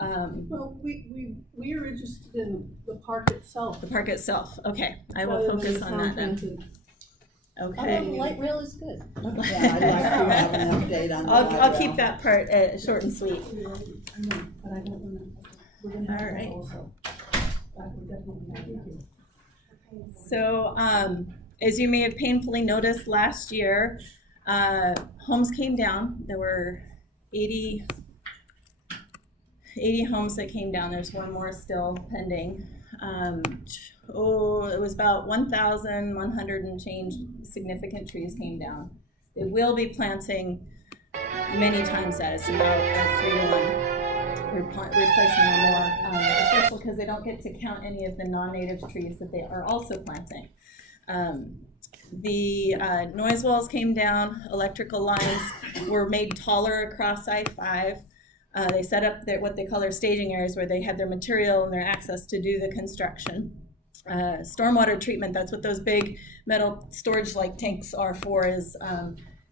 Well, we are interested in the park itself. The park itself, okay, I will focus on that then. Okay. Although the light rail is good. Yeah, I'd like to have an update on the light I'll rail. keep that part short and sweet. But I don't wanna, we're gonna have All that right. also. That would definitely be good. So, as you may have painfully noticed last year, homes came down. There were 80 homes that came down. There's one more still pending. It was about 1,100 and change significant trees came down. They will be planting many times that. It's about a 3-to-1 replacement or more, especially because they don't get to count any of the non-native trees that they are also planting. The noise walls came down, electrical lines were made taller across I-5. They set up what they call their staging areas where they have their material and their access to do the construction. Stormwater treatment, that's what those big metal storage-like tanks are for, is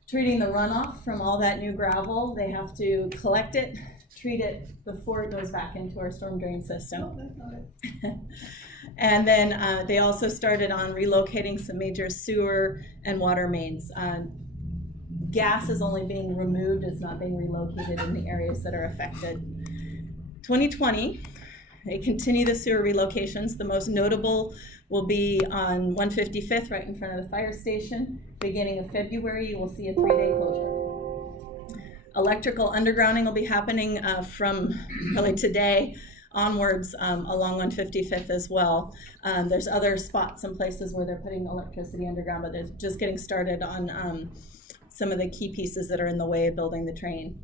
treating the runoff from all that new gravel. They have to collect it, treat it before it goes back into our storm drain system. And then they also started on relocating some major sewer and water mains. Gas is only being removed, it's not being relocated in the areas that are affected. 2020, they continue the sewer relocations. The most notable will be on 155th, right in front of the fire station. Beginning of February, you will see a 3-day closure. Electrical undergrounding will be happening from probably today onwards along 155th as well. There's other spots and places where they're putting electricity underground, but they're just getting started on some of the key pieces that are in the way of building the train.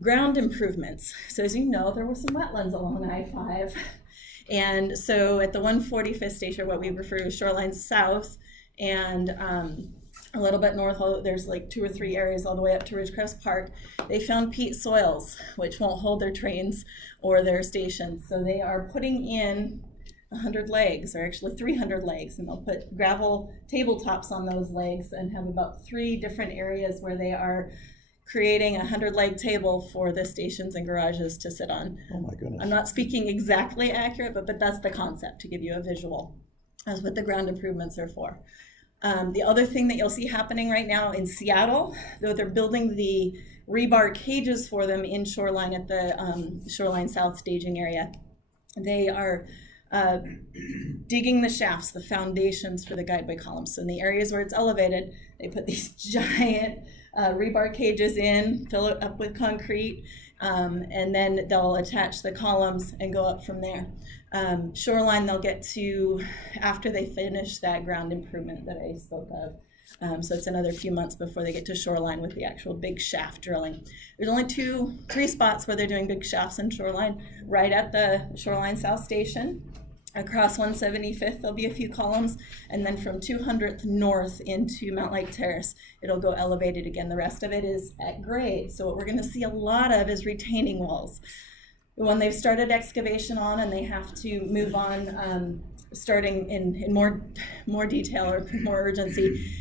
Ground improvements. So as you know, there were some wetlands along I-5. And so at the 145th station, what we refer to as Shoreline South, and a little bit north, there's like 2 or 3 areas all the way up to Ridgecrest Park. They found peat soils, which won't hold their trains or their stations. So they are putting in 100 legs, or actually 300 legs, and they'll put gravel tabletops on those legs and have about 3 different areas where they are creating a 100-leg table for the stations and garages to sit on. Oh my goodness. I'm not speaking exactly accurate, but that's the concept, to give you a visual. That's what the ground improvements are for. The other thing that you'll see happening right now in Seattle, though they're building the rebar cages for them in Shoreline at the Shoreline South staging area. They are digging the shafts, the foundations for the guideway columns. So in the areas where it's elevated, they put these giant rebar cages in, fill it up with concrete, and then they'll attach the columns and go up from there. Shoreline, they'll get to after they finish that ground improvement that I spoke of. So it's another few months before they get to Shoreline with the actual big shaft drilling. There's only 3 spots where they're doing big shafts in Shoreline, right at the Shoreline South Station. Across 175th, there'll be a few columns, and then from 200th north into Mount Lake Terrace, it'll go elevated again. The rest of it is at grade. So what we're gonna see a lot of is retaining walls. The one they've started excavation on, and they have to move on, starting in more detail or more urgency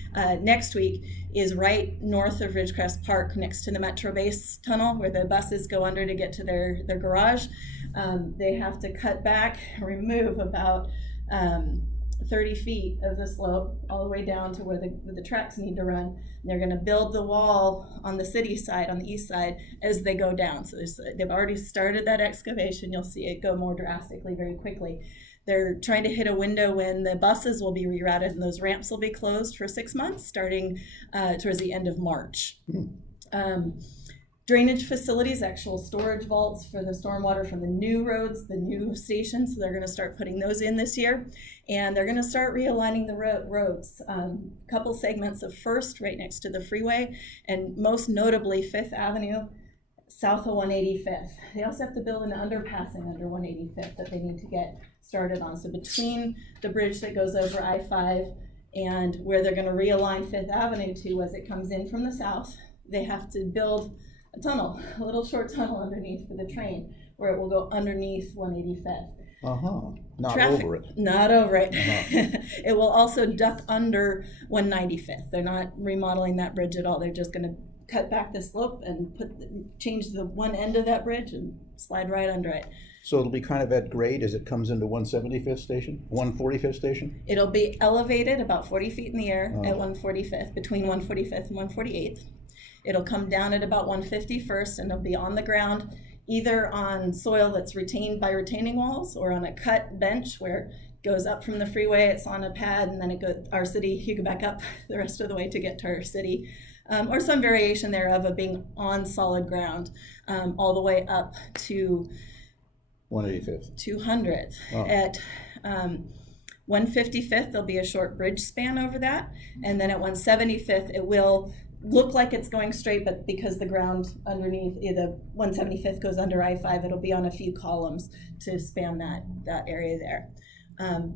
next week, is right north of Ridgecrest Park next to the Metro Base tunnel where the buses go under to get to their garage. They have to cut back, remove about 30 feet of the slope all the way down to where the tracks need to run. And they're gonna build the wall on the city side, on the east side, as they go down. So they've already started that excavation. You'll see it go more drastically very quickly. They're trying to hit a window when the buses will be rerouted and those ramps will be closed for 6 months, starting towards the end of March. Drainage facilities, actual storage vaults for the stormwater from the new roads, the new stations. So they're going to start putting those in this year. And they're going to start realigning the roads. A couple segments of First right next to the freeway, and most notably 5th Avenue, south of 185th. They also have to build an underpassing under 185th that they need to get started on. So between the bridge that goes over I-5 and where they're going to realign 5th Avenue to as it comes in from the south, they have to build a tunnel, a little short tunnel underneath for the train, where it will go underneath 185th. Not Traffic, over it. Not over it. It will also duck under 195th. They're not remodeling that bridge at all. They're just going to cut back the slope and change the one end of that bridge and slide right under it. So it'll be kind of at grade as it comes into 175th station, 145th station? It'll be elevated about 40 feet in the air Oh. at 145th, between 145th and 148th. It'll come down at about 151st, and it'll be on the ground, either on soil that's retained by retaining walls or on a cut bench where it goes up from the freeway, it's on a pad, and then it goes, our city, you go back up the rest of the way to get to our city. Or some variation thereof of being on solid ground, all the way up to 185th. 200th. Oh. At 155th, there'll be a short bridge span over that. And then at 175th, it will look like it's going straight, but because the ground underneath, the 175th goes under I-5, it'll be on a few columns to span that area there.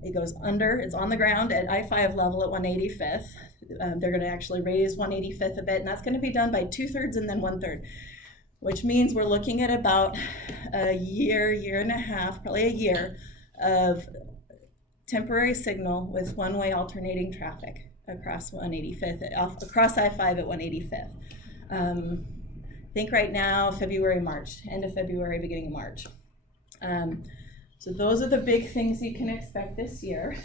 It goes under, it's on the ground at I-5 level at 185th. They're gonna actually raise 185th a bit, and that's gonna be done by 2/3 and then 1/3. Which means we're looking at about a year and a half, probably a year of temporary signal with one-way alternating traffic across 185th, across I-5 at 185th. I think right now, February, March, end of February, beginning of March. So those are the big things you can expect this year.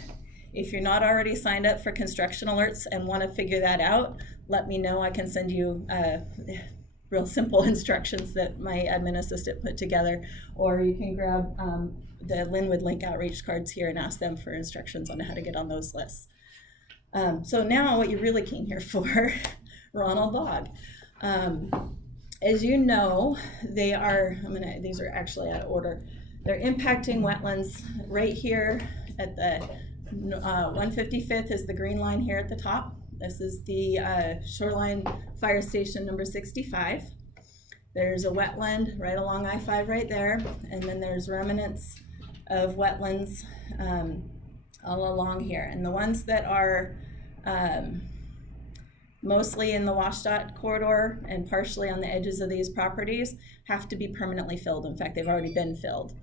If you're not already signed up for construction alerts and want to figure that out, let me know. I can send you real simple instructions that my admin assistant put together, or you can grab the Linwood Link outreach cards here and ask them for instructions on how to get on those lists. So now what you really came here for, Ronald Bog. As you know, they are, these are actually out of order. They're impacting wetlands right here at the 155th is the green line here at the top. This is the Shoreline Fire Station number 65. There's a wetland right along I-5 right there, and then there's remnants of wetlands all along here. And the ones that are mostly in the WSDOT corridor and partially on the edges of these properties have to be permanently filled. In fact, they've already been filled.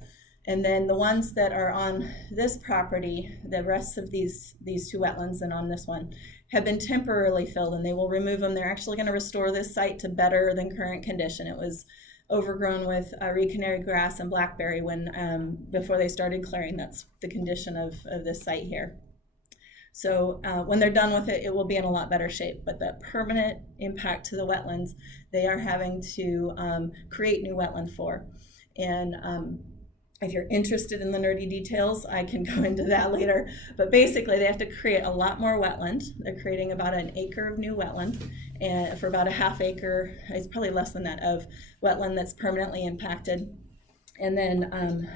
And then the ones that are on this property, the rest of these two wetlands and on this one, have been temporarily filled, and they will remove them. They're actually going to restore this site to better than current condition. It was overgrown with reed canary grass and blackberry when before they started clearing. That's the condition of this site here. So when they're done with it, it will be in a lot better shape. But that permanent impact to the wetlands, they are having to create new wetland for. And if you're interested in the nerdy details, I can go into that later. But basically, they have to create a lot more wetland. They're creating about an acre of new wetland, and for about a half acre, it's probably less than that, of wetland that's permanently impacted. And then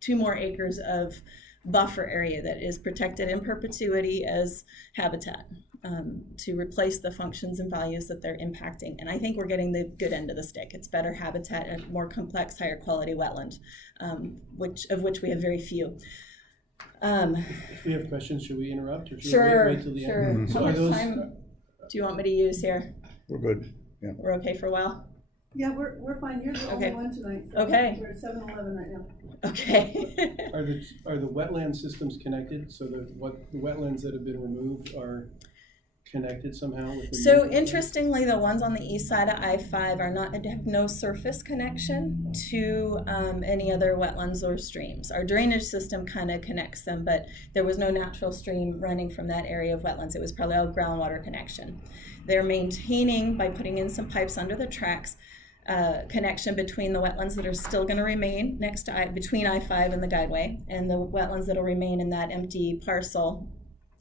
2 more acres of buffer area that is protected in perpetuity as habitat to replace the functions and values that they're impacting. And I think we're getting the good end of the stick. It's better habitat and more complex, higher quality wetland, which we have very few. If we have questions, should we interrupt or should Sure, we wait till the sure. end? How much time do you want me to use here? We're good. Yeah. We're okay for a while? Yeah, we're fine. You're the Okay. only one tonight. So Okay. We're at 7-Eleven right now. Okay. Are the wetland systems connected so that the wetlands that have been removed are connected somehow with the So new- interestingly, the ones on the east side of I-5 have no surface connection to any other wetlands or streams. Our drainage system kind of connects them, but there was no natural stream running from that area of wetlands. It was probably a groundwater connection. They're maintaining, by putting in some pipes under the tracks, connection between the wetlands that are still going to remain next to between I-5 and the guideway, and the wetlands that will remain in that empty parcel.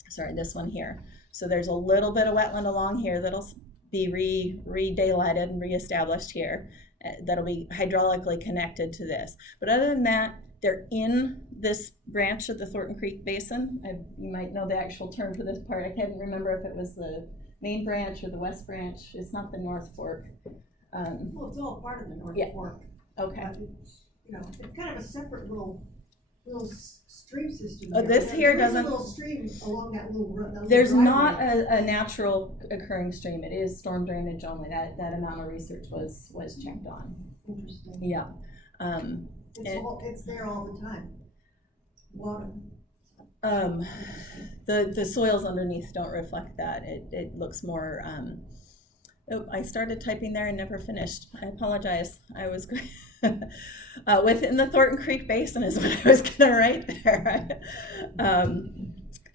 Sorry, this one here. So there's a little bit of wetland along here that'll be re-daylighted and reestablished here. That'll be hydraulically connected to this. But other than that, they're in this branch of the Thornton Creek Basin. You might know the actual term for this part. I can't remember if it was the main branch or the west branch. It's not the North Fork. Well, it's all part of the North Yeah. Fork. Okay. It's, it's kind of a separate little stream system. Oh, this here There is doesn't- a little stream along that little that There's little not driveway. a natural occurring stream. It is storm drainage only. That amount of research was checked on. Interesting. Yeah. It's there all the time. Water. The soils underneath don't reflect that. It looks more Oh, I started typing there and never finished. I apologize. I was within the Thornton Creek Basin is what I was gonna write there.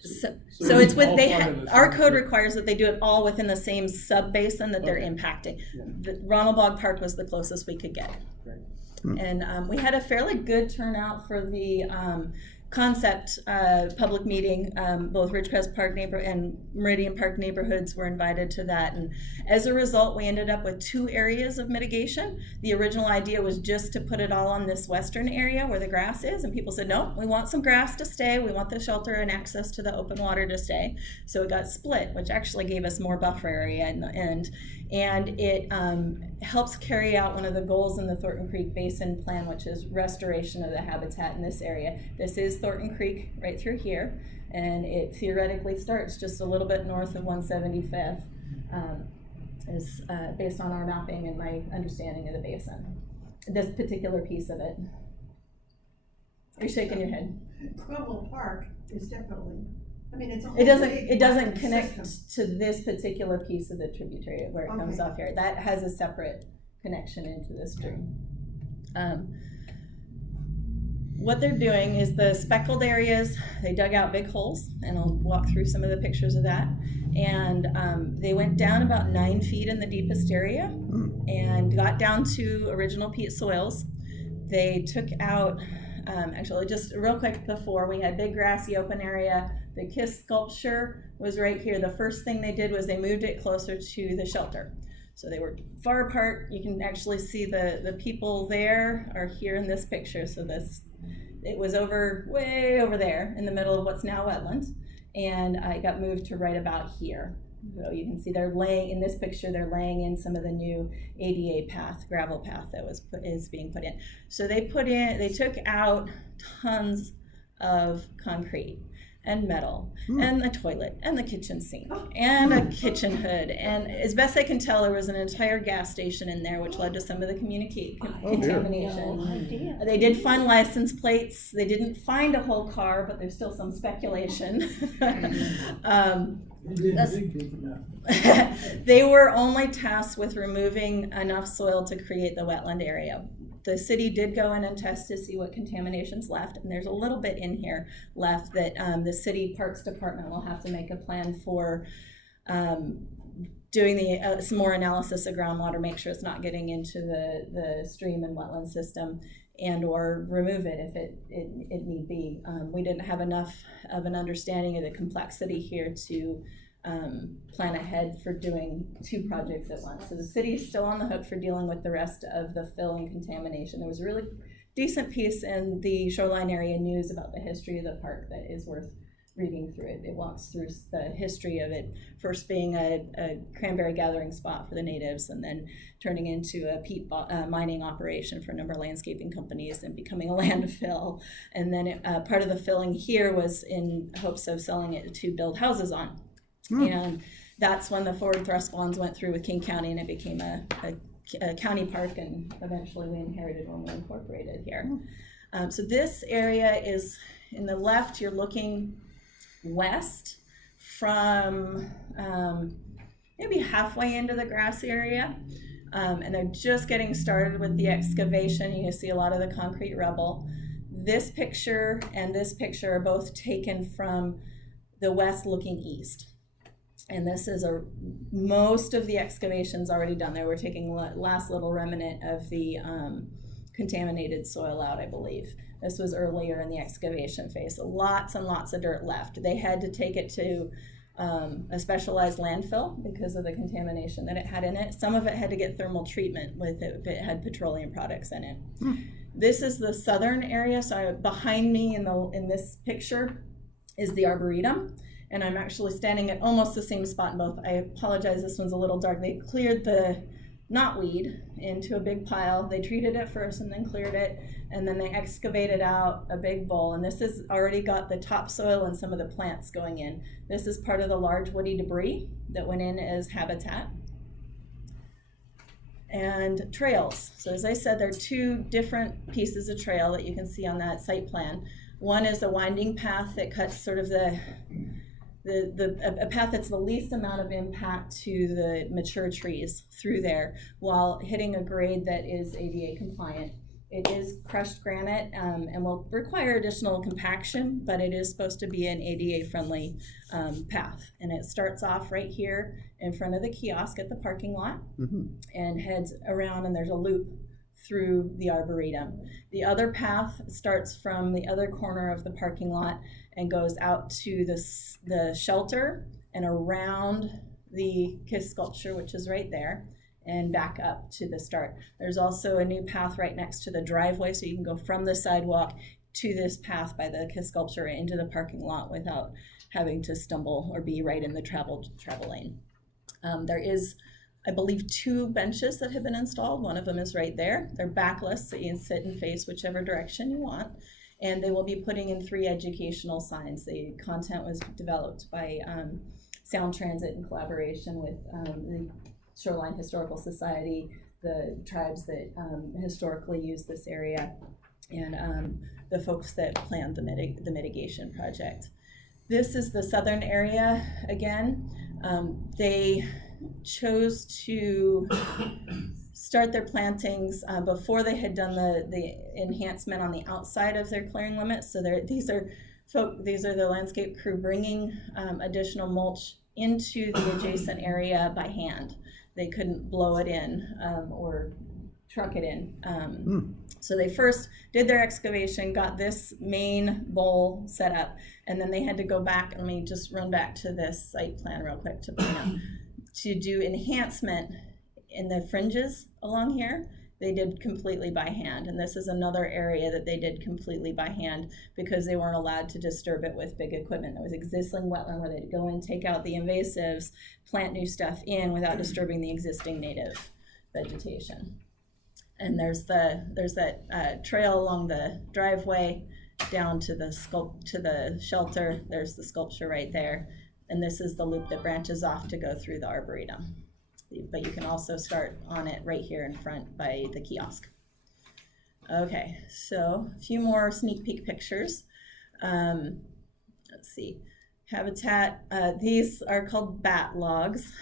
So it's with, all they, part of the our same code creek. requires that they do it all within the same sub-basin that they're Okay. impacting. Yeah. The Ronald Bog Park was the closest we could get. Great. And we had a fairly good turnout for the concept public meeting. Both Ridgecrest Park and Meridian Park neighborhoods were invited to that. And as a result, we ended up with 2 areas of mitigation. The original idea was just to put it all on this western area where the grass is. And people said, no, we want some grass to stay. We want the shelter and access to the open water to stay. So it got split, which actually gave us more buffer area in the end. And it helps carry out one of the goals in the Thornton Creek Basin Plan, which is restoration of the habitat in this area. This is Thornton Creek right through here, and it theoretically starts just a little bit north of 175th, is based on our mapping and my understanding of the basin. This particular piece of it. You're shaking your head. Cromwell Park is definitely, I mean, it's a whole It doesn't. big It doesn't wetland connect system. to this particular piece of the tributary where it comes Okay. off here. That has a separate connection into the stream. What they're doing is the speckled areas. They dug out big holes, and I'll walk through some of the pictures of that. And they went down about 9 feet in the deepest area, and got down to original peat soils. They took out. Actually, just real quick before, we had big grassy open area. The KISS sculpture was right here. The first thing they did was they moved it closer to the shelter. So they were far apart. You can actually see the people there are here in this picture. So it was way over there in the middle of what's now wetlands. And it got moved to right about here. So you can see they're laying, in this picture, they're laying in some of the new ADA path, gravel path that is being put in. So they took out tons of concrete and metal and the toilet and the kitchen sink and a kitchen hood. And as best I can tell, there was an entire gas station in there, which led to some of the contamination. They did find license plates. They didn't find a whole car, but there's still some speculation. They were only tasked with removing enough soil to create the wetland area. The city did go in and test to see what contamination's left, and there's a little bit in here left that the city parks department will have to make a plan for doing some more analysis of groundwater, make sure it's not getting into the stream and wetland system, and or remove it if it need be. We didn't have enough of an understanding of the complexity here to plan ahead for doing 2 projects at once. So the city is still on the hook for dealing with the rest of the fill and contamination. There was a really decent piece in the Shoreline Area News about the history of the park that is worth reading through. It walks through the history of it first being a cranberry gathering spot for the natives, and then turning into a peat mining operation for a number of landscaping companies, and becoming a landfill. And then part of the filling here was in hopes of selling it to build houses on. And that's when the forward thrust bonds went through with King County, and it became a county park, and eventually we inherited when we incorporated here. So this area is, in the left, you're looking west from maybe halfway into the grass area. And they're just getting started with the excavation. You can see a lot of the concrete rubble. This picture and this picture are both taken from the west looking east. And this is most of the excavation's already done there. We're taking last little remnant of the contaminated soil out, I believe. This was earlier in the excavation phase. So lots and lots of dirt left. They had to take it to a specialized landfill because of the contamination that it had in it. Some of it had to get thermal treatment with it if it had petroleum products in it. This is the southern area. So behind me in this picture is the Arboretum. And I'm actually standing at almost the same spot in both. I apologize, this one's a little dark. They cleared the knotweed into a big pile. They treated it first and then cleared it. And then they excavated out a big bowl. And this has already got the topsoil and some of the plants going in. This is part of the large woody debris that went in as habitat. And trails. So as I said, there are 2 different pieces of trail that you can see on that site plan. One is a winding path that cuts sort of a path that's the least amount of impact to the mature trees through there, while hitting a grade that is ADA compliant. It is crushed granite and will require additional compaction, but it is supposed to be an ADA friendly path. And it starts off right here in front of the kiosk at the parking lot and heads around, and there's a loop through the Arboretum. The other path starts from the other corner of the parking lot and goes out to the shelter and around the KISS sculpture, which is right there, and back up to the start. There's also a new path right next to the driveway, so you can go from the sidewalk to this path by the KISS sculpture into the parking lot without having to stumble or be right in the travel lane. There is, I believe, 2 benches that have been installed. One of them is right there. They're backless, so you can sit and face whichever direction you want. And they will be putting in 3 educational signs. The content was developed by Sound Transit in collaboration with the Shoreline Historical Society, the tribes that historically use this area, and the folks that planned the mitigation project. This is the southern area again. They chose to start their plantings before they had done the enhancement on the outside of their clearing limits. So these are the landscape crew bringing additional mulch into the adjacent area by hand. They couldn't blow it in or truck it in. So they first did their excavation, got this main bowl set up, and then they had to go back. Let me just run back to this site plan real quick to point out. To do enhancement in the fringes along here, they did completely by hand. And this is another area that they did completely by hand because they weren't allowed to disturb it with big equipment. There was existing wetland where they'd go in, take out the invasives, plant new stuff in without disturbing the existing native vegetation. And there's that trail along the driveway down to the shelter. There's the sculpture right there. And this is the loop that branches off to go through the Arboretum. But you can also start on it right here in front by the kiosk. Okay, so a few more sneak peek pictures. Let's see. Habitat, these are called bat logs.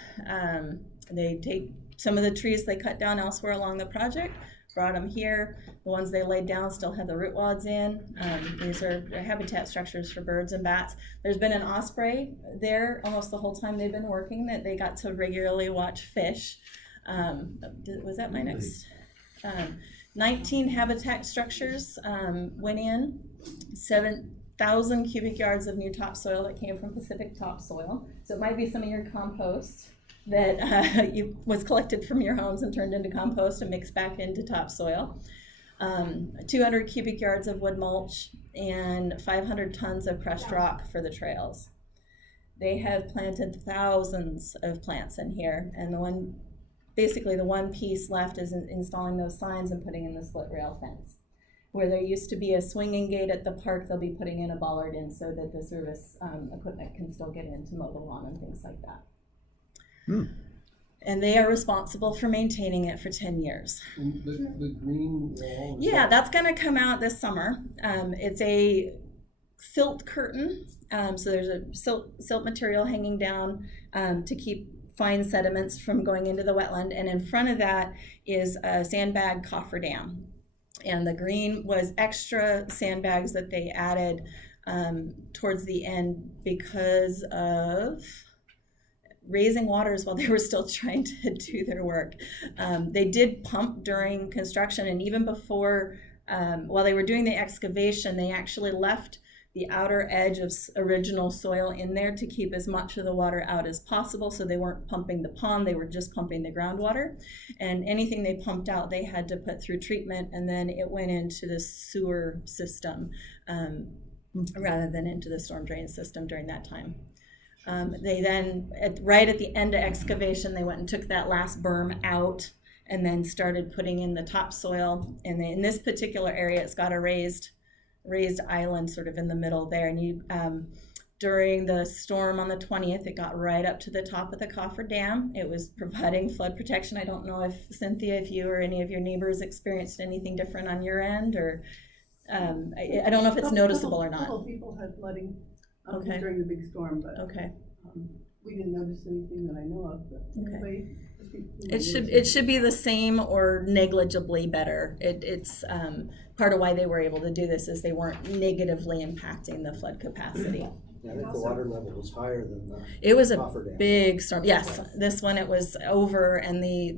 They take some of the trees they cut down elsewhere along the project, brought them here. The ones they laid down still have the root wads in. These are habitat structures for birds and bats. There's been an osprey there almost the whole time they've been working that they got to regularly watch fish. Was that my next? 19 habitat structures went in, 7,000 cubic yards of new topsoil that came from Pacific topsoil. So it might be some of your compost that was collected from your homes and turned into compost and mixed back into topsoil. 200 cubic yards of wood mulch and 500 tons of crushed rock for the trails. They have planted thousands of plants in here, and the one piece left is installing those signs and putting in the split rail fence. Where there used to be a swinging gate at the park, they'll be putting in a bollard in so that the service equipment can still get in to mow the lawn and things like that. And they are responsible for maintaining it for 10 years. And the green wall? Yeah, that's gonna come out this summer. It's a silt curtain. So there's a silt material hanging down to keep fine sediments from going into the wetland. And in front of that is a sandbag cofferdam. And the green was extra sandbags that they added towards the end because of raising waters while they were still trying to do their work. They did pump during construction, and even before, while they were doing the excavation, they actually left the outer edge of original soil in there to keep as much of the water out as possible, so they weren't pumping the pond, they were just pumping the groundwater. And anything they pumped out, they had to put through treatment, and then it went into the sewer system rather than into the storm drain system during that time. They then, right at the end of excavation, they went and took that last berm out and then started putting in the topsoil. And in this particular area, it's got a raised island sort of in the middle there. And during the storm on the 20th, it got right up to the top of the cofferdam. It was providing flood protection. I don't know if, Cynthia, if you or any of your neighbors experienced anything different on your end, or I don't know if it's noticeable or not. Couple people had flooding Okay. during the big storm, but, Okay. we didn't notice anything that I know of, but Okay. anybody? It should be the same or negligibly better. It's part of why they were able to do this is they weren't negatively impacting the flood capacity. Yeah, I think the water level was higher than the It was a cofferdam. big storm. Yes, this one it was over, and the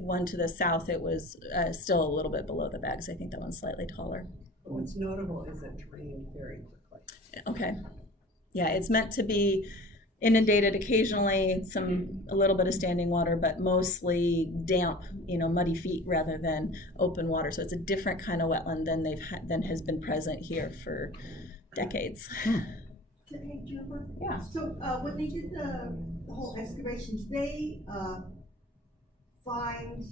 one to the south it was still a little bit below the bags. I think that one's slightly taller. What's notable is it drained very quickly. Okay. Yeah, it's meant to be inundated occasionally, a little bit of standing water, but mostly damp, muddy feet rather than open water. So it's a different kind of wetland than has been present here for decades. Hey, Jennifer? Yeah. So, when they did the whole excavations, they, find,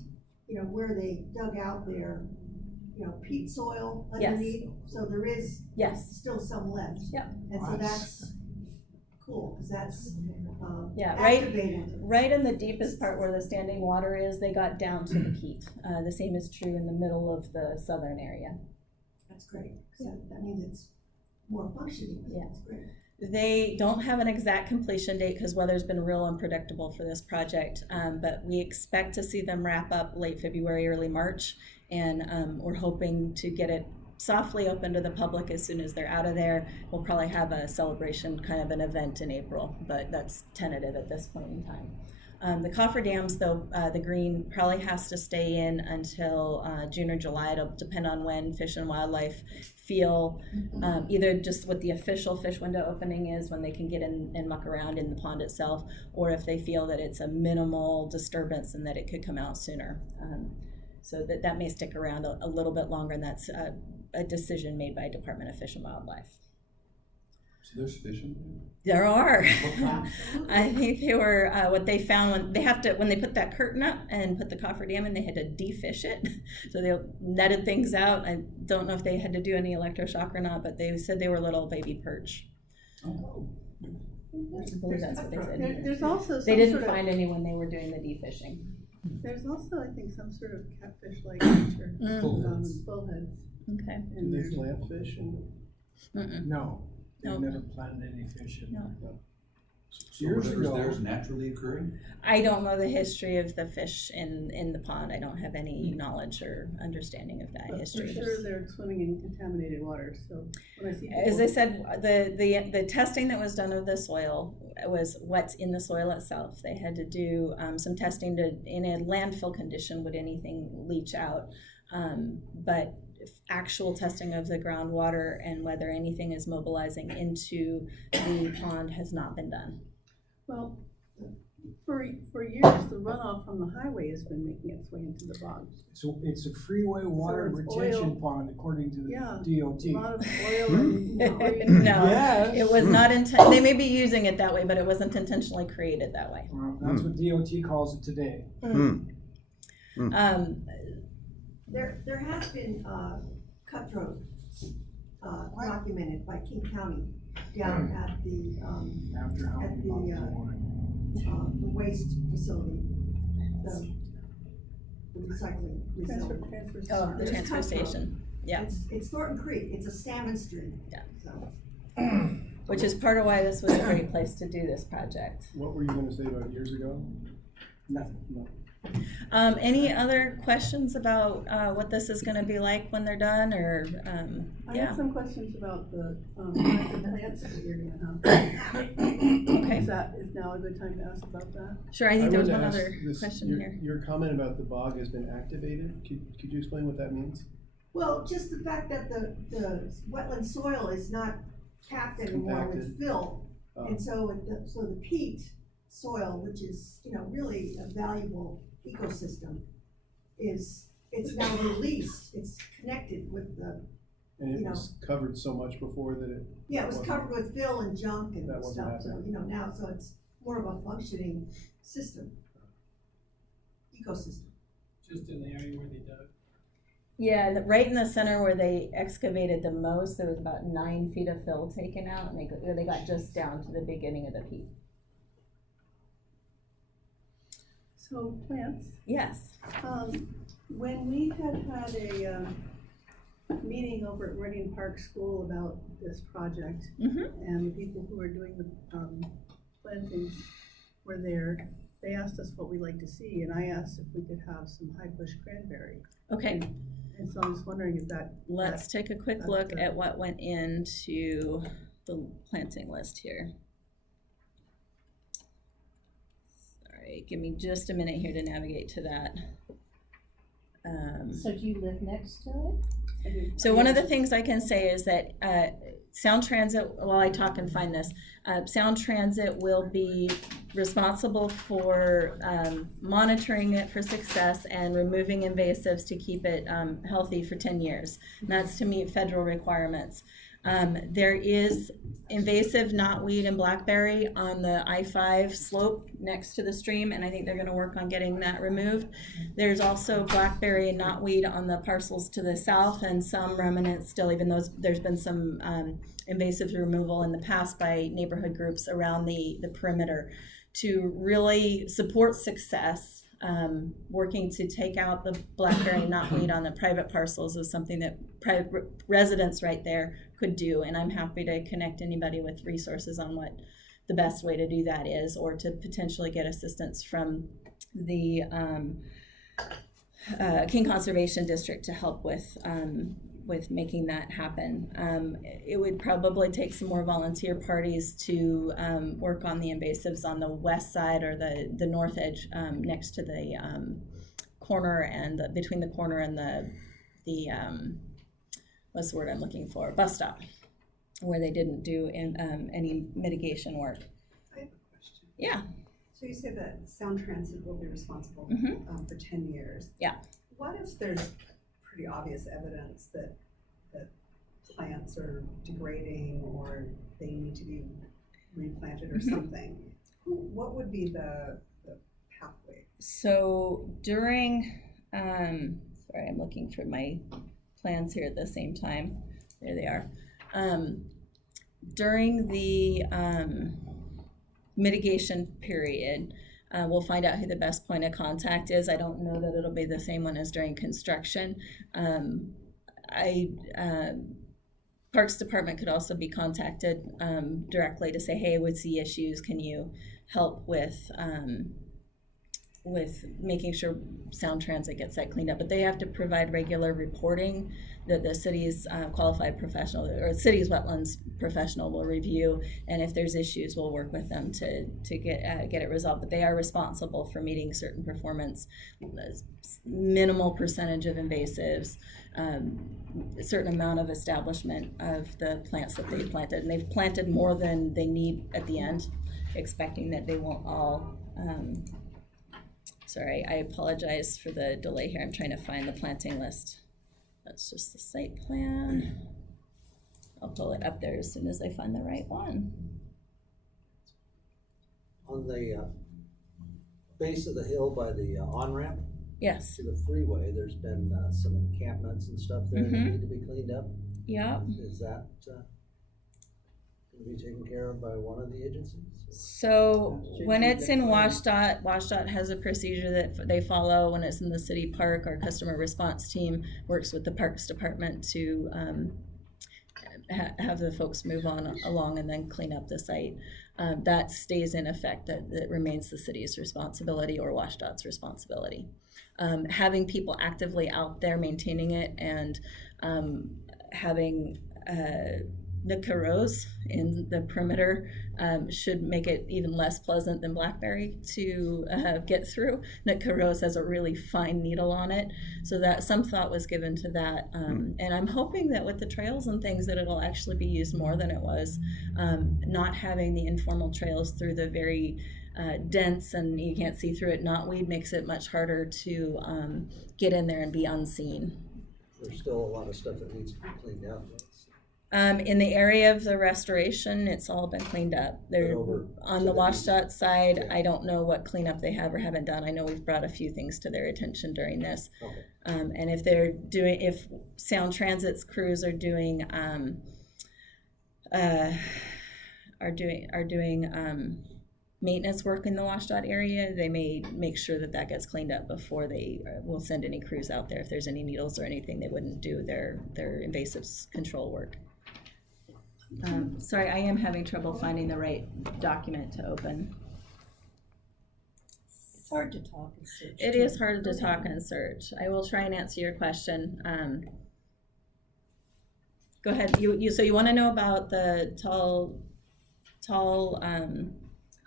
where they dug out their, peat soil Yes. underneath? So there is Yes. still some left? Yep. And so that's cool, because that's, Yeah, activated. right in the deepest part where the standing water is, they got down to the peat. The same is true in the middle of the southern area. That's great, 'cause that means it's more functioning. Yeah. That's great. They don't have an exact completion date because weather's been real unpredictable for this project, but we expect to see them wrap up late February, early March, and we're hoping to get it softly open to the public as soon as they're out of there. We'll probably have a celebration, kind of an event in April, but that's tentative at this point in time. The cofferdams, though, the green probably has to stay in until June or July. It'll depend on when Fish and Wildlife feel either just what the official fish window opening is, when they can get in and muck around in the pond itself, or if they feel that it's a minimal disturbance and that it could come out sooner. So that may stick around a little bit longer, and that's a decision made by Department of Fish and Wildlife. So there's fishing? There are. What I think they were what they found when they put that curtain up and put the cofferdam in, they had to defish it. So they netted things out. I don't know if they had to do any electroshock or not, but they said they were little baby perch. Oh. I believe that's what they said. There's also They some didn't sort of, find any when they were doing the defishing. there's also, I think, some sort of catfish-like creature. Bullheads. Bullheads. Okay. Do And they there's, plant fish and? Mm-mm. No, No. they've never planted any fish in No. there. So whatever's there is naturally occurring? I don't know the history of the fish in the pond. I don't have any knowledge or understanding of that but for history. sure they're swimming in contaminated water, so when I see As people. I said, the testing that was done of the soil was what's in the soil itself. They had to do some testing in a landfill condition, would anything leach out? But actual testing of the groundwater and whether anything is mobilizing into the pond has not been done. Well, for years, the runoff from the highway has been making its way into the bog. So it's a freeway water So it's retention oil. pond according to the Yeah. DOT. A lot of oil and. No, Yes. it was not they may be using it that way, but it wasn't intentionally created that way. Well, that's what DOT calls it today. There has been, cutthroat, documented by King County down at the, After how At many the, months? the waste facility, the recycling Transfer, facility. transfer. Oh, the There's transfer cutthroat. station, yeah. It's Thornton Creek, it's a salmon stream. Yeah. So, Which is part of why this was a great place to do this project. What were you gonna say about years ago? Nothing. No. Any other questions about what this is gonna be like when they're done, or, I yeah, have some questions about the, kinds of plants that you're gonna have. okay. Is now a good time to ask about that? Sure, I think there was would one ask other this- question your- here. Your comment about the bog has been activated, could you explain what that means? well, just the fact that the wetland soil is not capped anymore with Compacted. fill. Oh. And so the peat soil, which is, really a valuable ecosystem, it's now released, it's connected with the, And it you know. was covered so much before that it, yeah, it was covered with fill and junk and That wasn't stuff, so, happening. now, so it's more of a functioning system, ecosystem. Just in the area where they dug. Yeah, right in the center where they excavated the most, there was about 9 feet of fill taken out, and they got just down to the beginning of the peat. So plants, Yes. when we had a, meeting over at Meridian Park School about this project, Mhm. and the people who are doing the plantings were there. They asked us what we'd like to see, and I asked if we could have some high bush cranberry. Okay, And so I'm just wondering if that. let's take a quick that's look a- at what went into the planting list here. Sorry, give me just a minute here to navigate to that. So do you live next to it? So one of the things I can say is that Sound Transit, while I talk and find this, Sound Transit will be responsible for monitoring it for success and removing invasives to keep it healthy for 10 years. And that's to meet federal requirements. There is invasive knotweed and blackberry on the I-5 slope next to the stream, and I think they're gonna work on getting that removed. There's also blackberry and knotweed on the parcels to the south, and some remnants still, even though there's been some invasive removal in the past by neighborhood groups around the perimeter to really support success. Working to take out the blackberry and knotweed on the private parcels is something that private residents right there could do, and I'm happy to connect anybody with resources on what the best way to do that is, or to potentially get assistance from the King Conservation District to help with making that happen. It would probably take some more volunteer parties to work on the invasives on the west side or the north edge next to the corner and between the corner and the what's the word I'm looking for? Bus stop, where they didn't do any mitigation work. I have a question. Yeah. So you say that Sound Transit will be responsible Mhm. for 10 years. Yeah. What if there's pretty obvious evidence that plants are degrading or they need to be replanted or something? What would be the pathway? So during, sorry, I'm looking for my plans here at the same time. There they are. During the mitigation period, we'll find out who the best point of contact is. I don't know that it'll be the same one as during construction. Parks Department could also be contacted directly to say, hey, we see issues, can you help with making sure Sound Transit gets that cleaned up? But they have to provide regular reporting that the city's qualified professional or city's wetlands professional will review, and if there's issues, we'll work with them to get it resolved. But they are responsible for meeting certain performance, minimal percentage of invasives, a certain amount of establishment of the plants that they've planted, and they've planted more than they need at the end, expecting that they won't all. Sorry, I apologize for the delay here. I'm trying to find the planting list. That's just the site plan. I'll pull it up there as soon as I find the right one. On the base of the hill by the on-ramp Yes. to the freeway, there's been some encampments and stuff there that need to be cleaned up. Yep. Is that going to be taken care of by one of the agencies? So when it's in WashDOT has a procedure that they follow. When it's in the city park, our customer response team works with the Parks Department to have the folks move on along and then clean up the site. That stays in effect. That remains the city's responsibility or WashDOT's responsibility. Having people actively out there maintaining it and having Nootka Rose in the perimeter should make it even less pleasant than blackberry to get through. Nootka Rose has a really fine needle on it, so that some thought was given to that. And I'm hoping that with the trails and things that it'll actually be used more than it was. Not having the informal trails through the very dense and you can't see through it knotweed makes it much harder to get in there and be unseen. There's still a lot of stuff that needs to be cleaned out. In the area of the restoration, it's all been cleaned up. They're on the WashDOT side. Yeah. I don't know what cleanup they have or haven't done. I know we've brought a few things to their attention during this. Okay. And if Sound Transit's crews are doing maintenance work in the WashDOT area, they may make sure that that gets cleaned up before they will send any crews out there. If there's any needles or anything, they wouldn't do their invasive control work. Sorry, I am having trouble finding the right document to open. It's hard to talk and search. It is hard to talk and search. I will try and answer your question. Go ahead. So you want to know about the tall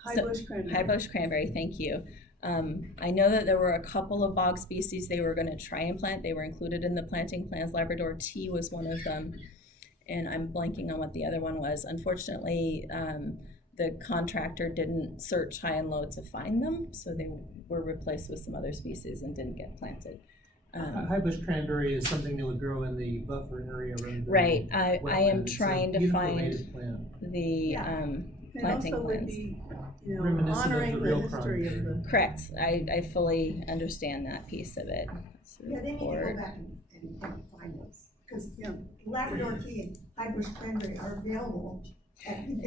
High bush cranberry. high bush cranberry, thank you. I know that there were a couple of bog species they were going to try and plant. They were included in the planting plans. Labrador tea was one of them, and I'm blanking on what the other one was. Unfortunately, the contractor didn't search high and low to find them, so they were replaced with some other species and didn't get planted. High bush cranberry is something that would grow in the buffer area around the Right, I am wetland. It's a trying to beautiful find native plant. the Yeah. And planting also would plans. be, you know, Reminiscent of honoring the the real history of the. Correct, I fully understand that piece of it. Yeah, they need to go Report. back and find those, because Yeah. Labrador tea and high bush cranberry are available.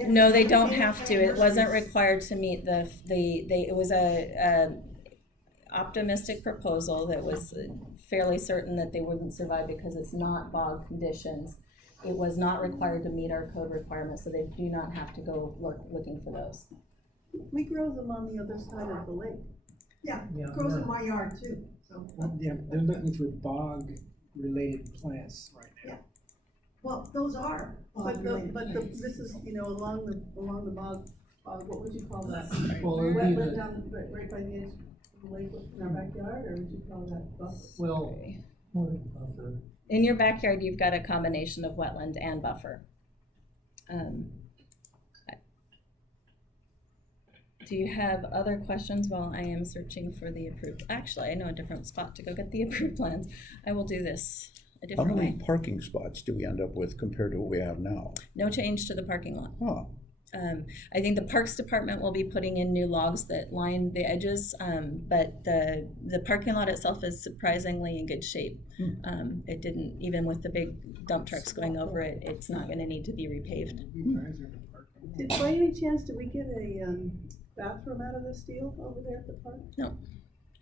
No, they don't have to. It wasn't required to meet it was a optimistic proposal that was fairly certain that they wouldn't survive because it's not bog conditions. It was not required to meet our code requirements, so they do not have to go looking for those. We grow them on the other side of the lake. Yeah, Yeah, grows in my yard too, so, they're looking for bog-related plants right now. well, those are But bog-related but plants. this is, you know, along the bog, what would you call that? Well, it would be Wetland the, down, right by the edge of the lake in our backyard, or would you call that buffer? well, more than buffer. In your backyard, you've got a combination of wetland and buffer. Do you have other questions while I am searching for the approved? Actually, I know a different spot to go get the approved plans. I will do this a How different many way. parking spots do we end up with compared to what we have now? No change to the parking lot. Oh, I think the Parks Department will be putting in new logs that line the edges, but the parking lot itself is surprisingly in good shape. It didn't, even with the big dump trucks going over it, it's not gonna need to be repaved. Did, by any chance, did we get a, bathroom out of this deal over there at the park? No, Not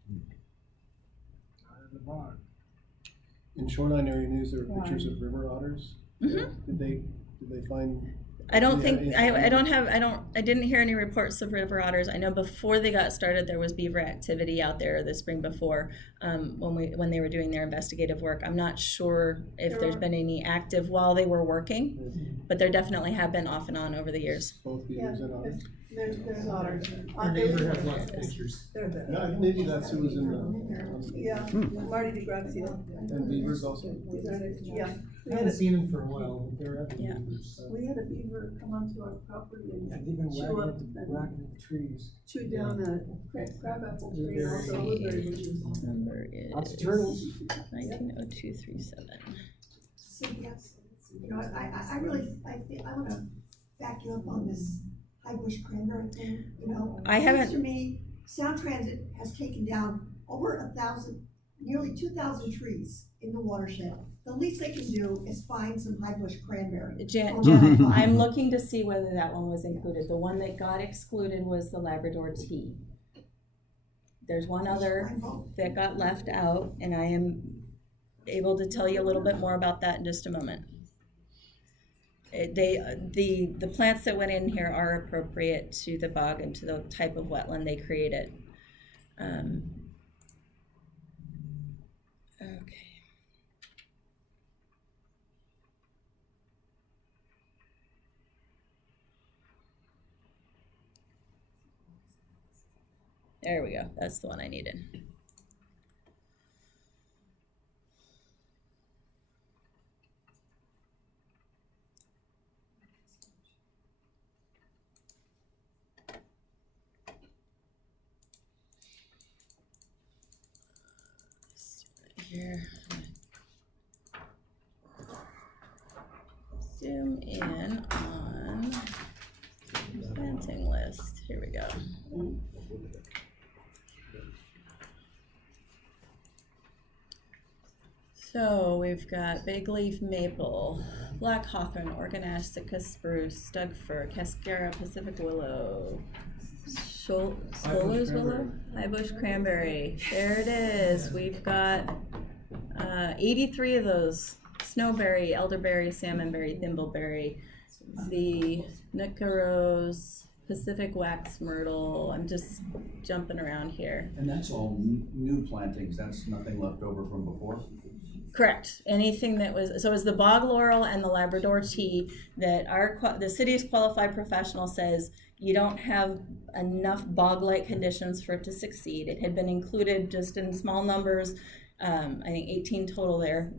in the bog. In Shoreline Area News, there were pictures of river otters. Mhm. Did they find? I don't Yeah, think, it's- I didn't hear any reports of river otters. I know before they got started, there was beaver activity out there the spring before, when they were doing their investigative work. I'm not sure if there's been any active while they were working, but there definitely have been off and on over the years. Both beavers and otters. There's otters. Our neighbor has lots of pictures. They're the. Yeah, maybe that's who was in the, Yeah, Marty DeGrazia. and beavers also. Yeah. I haven't seen them for a while, but they're at the Yeah. beavers. We had a beaver come onto our property and They've been chew up whacking and the trees. chew down a crabapple tree and also blueberry bushes. Number is Lots of turtles. 190237. So yes, you know, I really, I wanna back you up on this high bush cranberry thing, you know. I haven't- Seems to me, Sound Transit has taken down over 1,000, nearly 2,000 trees in the watershed. The least they can do is find some high bush cranberry. Jen, Oh, I'm looking to see whether that one was included. The one that got excluded was the Labrador tea. There's one other that got left out, and I am able to tell you a little bit more about that in just a moment. The plants that went in here are appropriate to the bog and to the type of wetland they created. Okay. There we go, that's the one I needed. Here. Zoom in on planting list. Here we go. So we've got big leaf maple, black hawthorn, Oregon ash, Sitka spruce, Doug fir, cascara, Pacific willow, Scholar's Willow? High Bush Cranberry. There it is. We've got 83 of those. Snowberry, elderberry, salmonberry, thimbleberry, the Nootka Rose, Pacific Wax Myrtle. I'm just jumping around here. And that's all new plantings, that's nothing left over from before? Correct. Anything that was, so it was the bog laurel and the Labrador tea that the city's qualified professional says you don't have enough bog-like conditions for it to succeed. It had been included just in small numbers, I think 18 total there,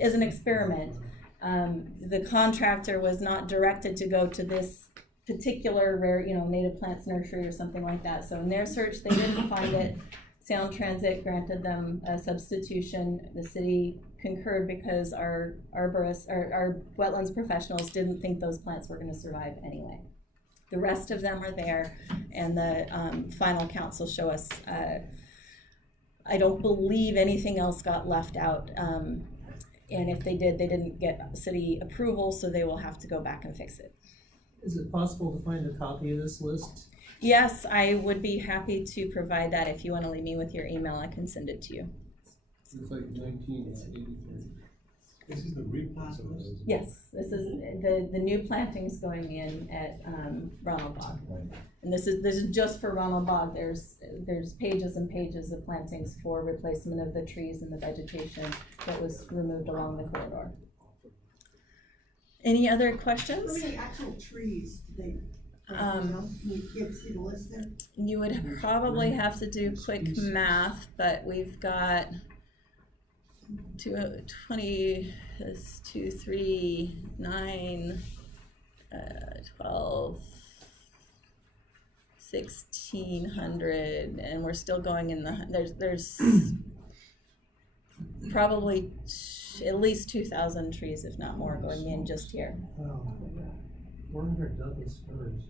as an experiment. The contractor was not directed to go to this particular rare, native plants nursery or something like that. So in their search, they didn't find it. Sound Transit granted them a substitution. The city concurred because our arborists, our wetlands professionals didn't think those plants were going to survive anyway. The rest of them are there, and the final counts will show us. I don't believe anything else got left out, and if they did, they didn't get city approval, so they will have to go back and fix it. Is it possible to find a copy of this list? Yes, I would be happy to provide that. If you want to leave me with your email, I can send it to you. It's like 1983. This is the replants of those. Yes, this is the new plantings going in at Ronald Bog. And this is just for Ronald Bog. There's pages and pages of plantings for replacement of the trees and the vegetation that was removed along the corridor. Any other questions? How many actual trees do they? Can you see the list there? You would probably have to do quick math, but we've got 20, 2, 3, 9, 12, 1,600, and we're still going in the, there's probably at least 2,000 trees, if not more, going in just here. Wow. 400 Douglas firs.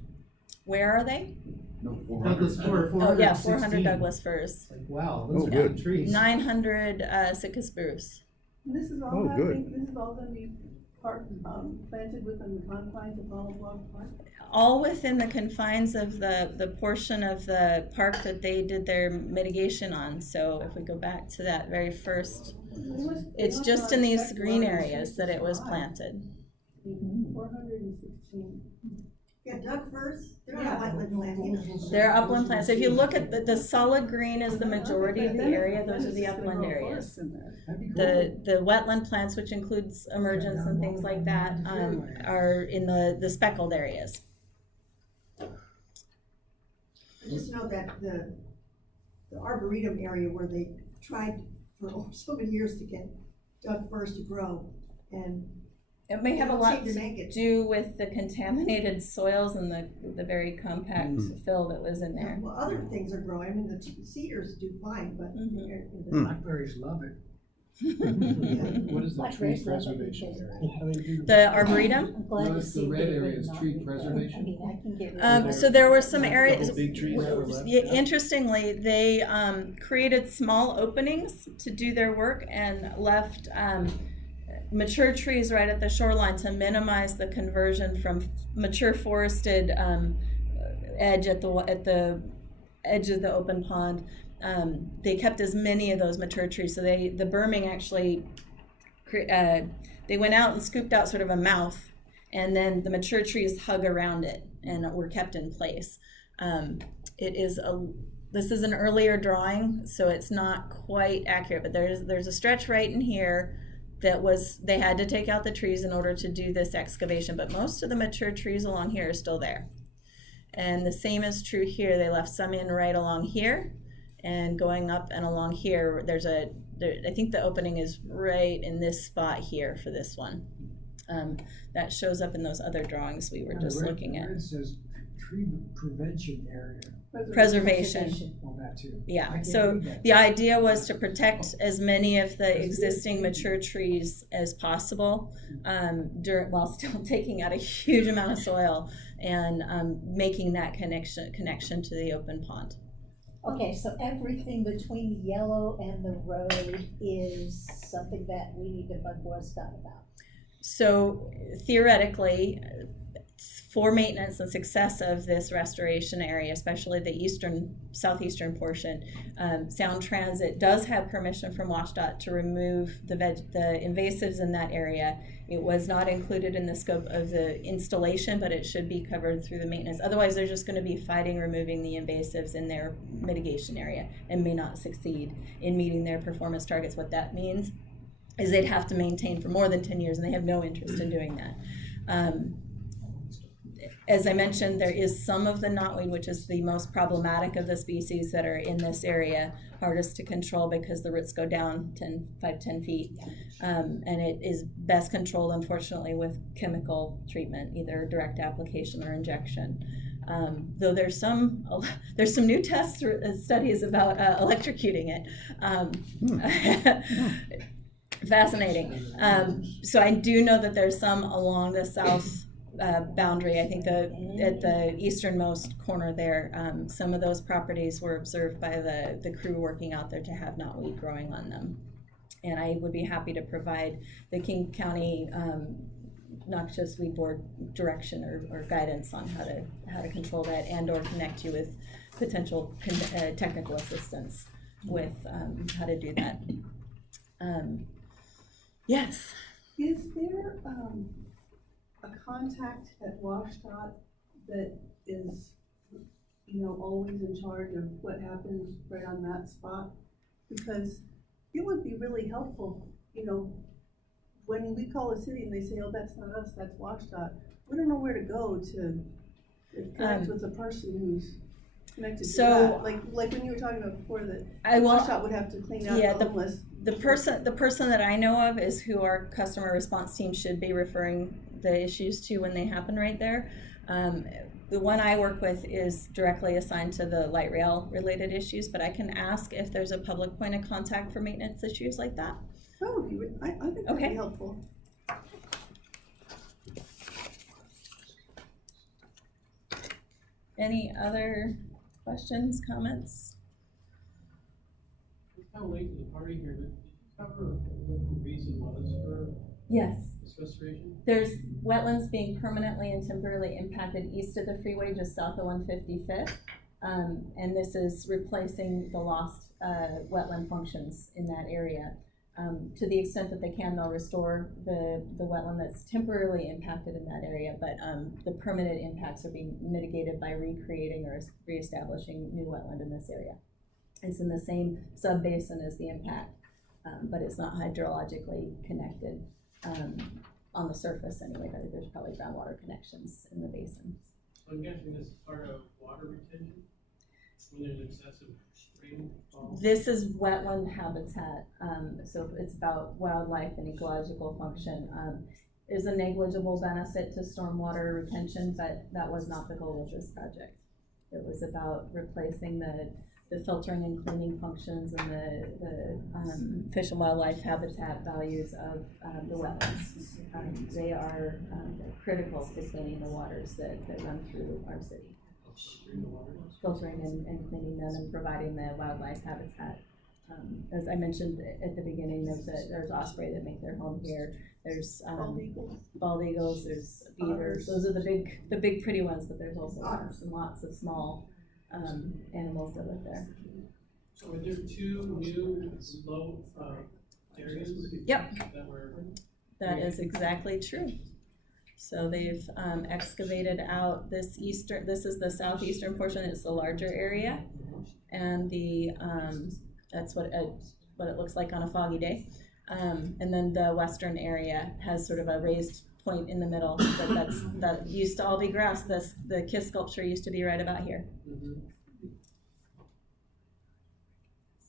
Where are they? No, Douglas 400. fir, Oh yeah, 400 416. Douglas firs. Like, wow, those Oh, are good. good trees. 900 Sitka spruce. And this is all Oh, good. happening, this is all gonna be planted within the confines of Ronald Bog Park? All within the confines of the portion of the park that they did their mitigation on. So if we go back to that very first, it's just in these green areas that it was planted. 416. Yeah, Doug firs, they're not wetland land either. They're upland plants. If you look at the solid green is the majority of the area, those are the upland areas. The wetland plants, which includes emergence and things like that, are in the speckled areas. Just know that the arboretum area where they tried for so many years to get Doug firs to grow, and It may have a Don't lot seem to to make it. do with the contaminated soils and the very compact fill that was in there. well, other things are growing. I mean, the cedars do fine, but Blackberries love it. What is the tree Blackberries love preservation everything. area? The arboretum. I'm glad No, to it's the see red that area we're is not tree doing that. preservation. I mean, I can get rid of So there were some areas. Couple big trees that were left. Interestingly, they created small openings to do their work and left mature trees right at the shoreline to minimize the conversion from mature forested edge at the edge of the open pond. They kept as many of those mature trees, so the berming actually they went out and scooped out sort of a mouth, and then the mature trees hug around it and were kept in place. This is an earlier drawing, so it's not quite accurate, but there's a stretch right in here that they had to take out the trees in order to do this excavation, but most of the mature trees along here are still there. And the same is true here. They left some in right along here, and going up and along here, I think the opening is right in this spot here for this one. That shows up in those other drawings we were just looking at. It says tree prevention area. Preservation. On that too. Yeah, so the idea was to protect as many of the existing mature trees as possible while still taking out a huge amount of soil and making that connection to the open pond. Okay, so everything between the yellow and the road is something that we need to bug Scott about. So theoretically, for maintenance and success of this restoration area, especially the southeastern portion, Sound Transit does have permission from WashDOT to remove the invasives in that area. It was not included in the scope of the installation, but it should be covered through the maintenance. Otherwise, they're just going to be fighting removing the invasives in their mitigation area and may not succeed in meeting their performance targets. What that means is they'd have to maintain for more than 10 years, and they have no interest in doing that. As I mentioned, there is some of the knotweed, which is the most problematic of the species that are in this area, hardest to control because the roots go down 5-10 feet. And it is best controlled, unfortunately, with chemical treatment, either direct application or injection. Though there's some new tests or studies about electrocuting it. Fascinating. So I do know that there's some along the south boundary. I think at the easternmost corner there, some of those properties were observed by the crew working out there to have knotweed growing on them. And I would be happy to provide the King County Noxious Weed Board direction or guidance on how to control that, and or connect you with potential technical assistance with how to do that. Yes. Is there, a contact at WashDOT that is, always in charge of what happens right on that spot? Because it would be really helpful, when we call a city and they say, oh, that's not us, that's WashDOT, we don't know where to go to connect with the person who's connected to that. Like when you were talking about before that WashDOT would have to clean out the homeless. The person that I know of is who our customer response team should be referring the issues to when they happen right there. The one I work with is directly assigned to the light rail related issues, but I can ask if there's a public point of contact for maintenance issues like that. Oh, I think that'd be helpful. Any other questions, comments? It's kind of late to the party here, but did you cover what the reason was for Yes. this restoration? There's wetlands being permanently and temporarily impacted east of the freeway, just south of 155th. And this is replacing the lost wetland functions in that area. To the extent that they can, they'll restore the wetland that's temporarily impacted in that area, but the permanent impacts are being mitigated by recreating or reestablishing new wetland in this area. It's in the same sub-basin as the impact, but it's not hydrologically connected on the surface anyway. There's probably groundwater connections in the basin. I'm guessing this is part of water retention when there's excessive rainfall. This is wetland habitat, so it's about wildlife and ecological function. There's a negligible benefit to stormwater retention, but that was not the goal of this project. It was about replacing the filtering and cleaning functions and the fish and wildlife habitat values of the wetlands. They are critical to cleaning the waters that run through our city. Filtering and cleaning them and providing the wildlife habitat. As I mentioned at the beginning, there's osprey that make their home here. There's bald eagles, there's beavers. Those are the big pretty ones, but there's also lots of small animals that live there. So are there two new low areas? Yep. That were. That is exactly true. So they've excavated out this is the southeastern portion. It's the larger area, and that's what it looks like on a foggy day. And then the western area has sort of a raised point in the middle, but that used to all be grass. The Kiss sculpture used to be right about here. Mm-hmm.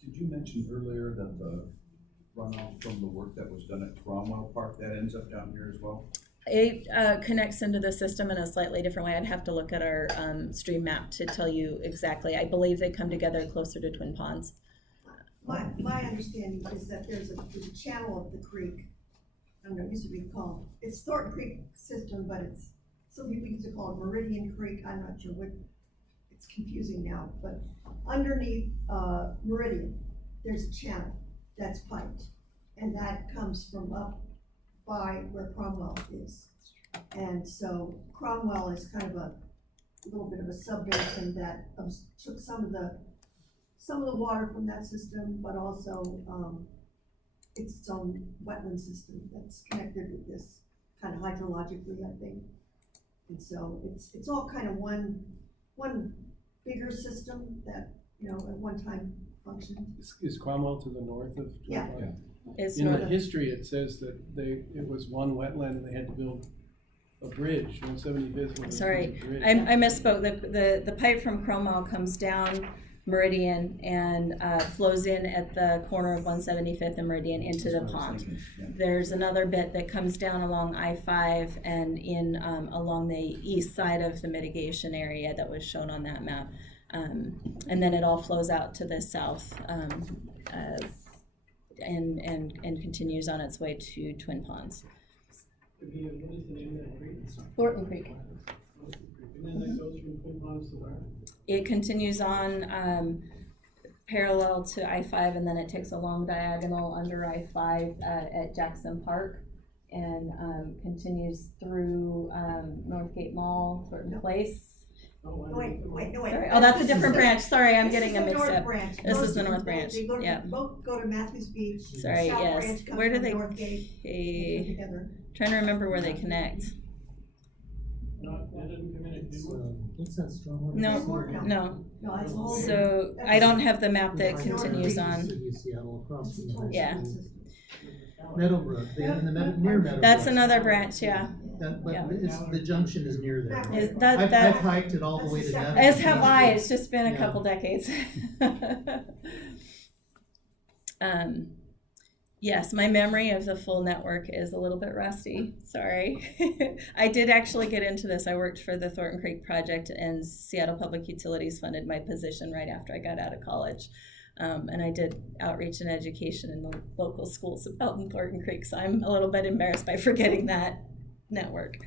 Did you mention earlier that the runoff from the work that was done at Cromwell Park, that ends up down here as well? It connects into the system in a slightly different way. I'd have to look at our stream map to tell you exactly. I believe they come together closer to Twin Ponds. My understanding is that there's a channel of the creek. I don't know, it used to be called, it's Thornton Creek system, but it's, some people used to call it Meridian Creek. I'm not sure what, it's confusing now, but underneath Meridian, there's a channel that's piped, and that comes from up by where Cromwell is. And so Cromwell is kind of a little bit of a sub-basin that took some of the water from that system, but also, it's its own wetland system that's connected with this kind of hydrologically, I think. And so it's all kind of one bigger system that, you know, at one time functioned. Is Cromwell to the north of? Yeah. Is In north the of- history, it says that it was one wetland and they had to build a bridge, 175th was a Sorry, bridge. I misspoke. The pipe from Cromwell comes down Meridian and flows in at the corner of 175th and Meridian into the pond. There's another bit that comes down along I-5 and in along the east side of the mitigation area that was shown on that map. And then it all flows out to the south and continues on its way to Twin Ponds. What is the name of that creek? Thornton Creek. And then that goes from Twin Ponds to where? It continues on parallel to I-5, and then it takes a long diagonal under I-5 at Jackson Park and continues through Northgate Mall, Thornton Place. Oh, I Wait. Sorry. Oh, that's a different branch. Sorry, I'm This getting is them the mixed north up. branch. This is the Both- north branch. They go to, Yeah. both go to Matthews Beach. Sorry, South yes. branch comes Where do from they? Northgate. They come together. Trying to remember where they connect. That doesn't come in at Dewar? What's that stormwater? No, No. no. No, it's a whole. So I don't have the map that That's continues on. City of Seattle across from the high Yeah. school. Meadowbrook, near Meadowbrook. That's another branch, yeah. But yeah. it's, the junction is near there. Is I've that hiked it all the way to that. as have I. It's just been a Yeah. couple decades. Yes, my memory of the full network is a little bit rusty. Sorry. I did actually get into this. I worked for the Thornton Creek Project, and Seattle Public Utilities funded my position right after I got out of college. And I did outreach and education in the local schools out in Thornton Creek, so I'm a little bit embarrassed by forgetting that network.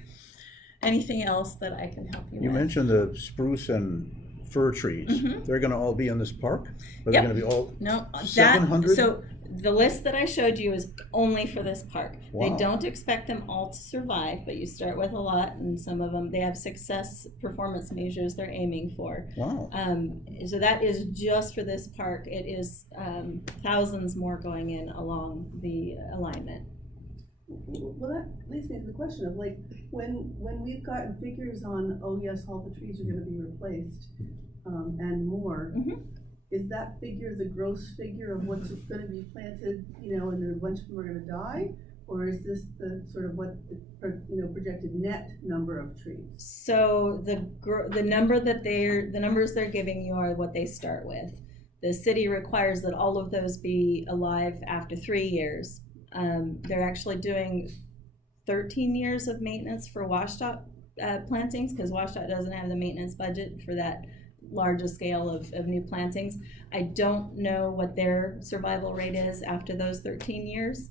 Anything else that I can help you with? You mentioned the spruce and fir trees. Mhm. They're gonna all be in this park? Are they Yep. gonna be all, No, 700? so the list that I showed you is only for this park. They Wow. don't expect them all to survive, but you start with a lot, and some of them, they have success performance measures they're aiming for. wow. So that is just for this park. It is thousands more going in along the alignment. Well, that leads me to the question of like, when we've gotten figures on, oh yes, all the trees are gonna be replaced, and more, Mhm. is that figure the gross figure of what's gonna be planted, you know, and then a bunch of them are gonna die? Or is this the sort of what, projected net number of trees? So the numbers they're giving you are what they start with. The city requires that all of those be alive after 3 years. They're actually doing 13 years of maintenance for washed-out plantings, because WashDOT doesn't have the maintenance budget for that larger scale of new plantings. I don't know what their survival rate is after those 13 years.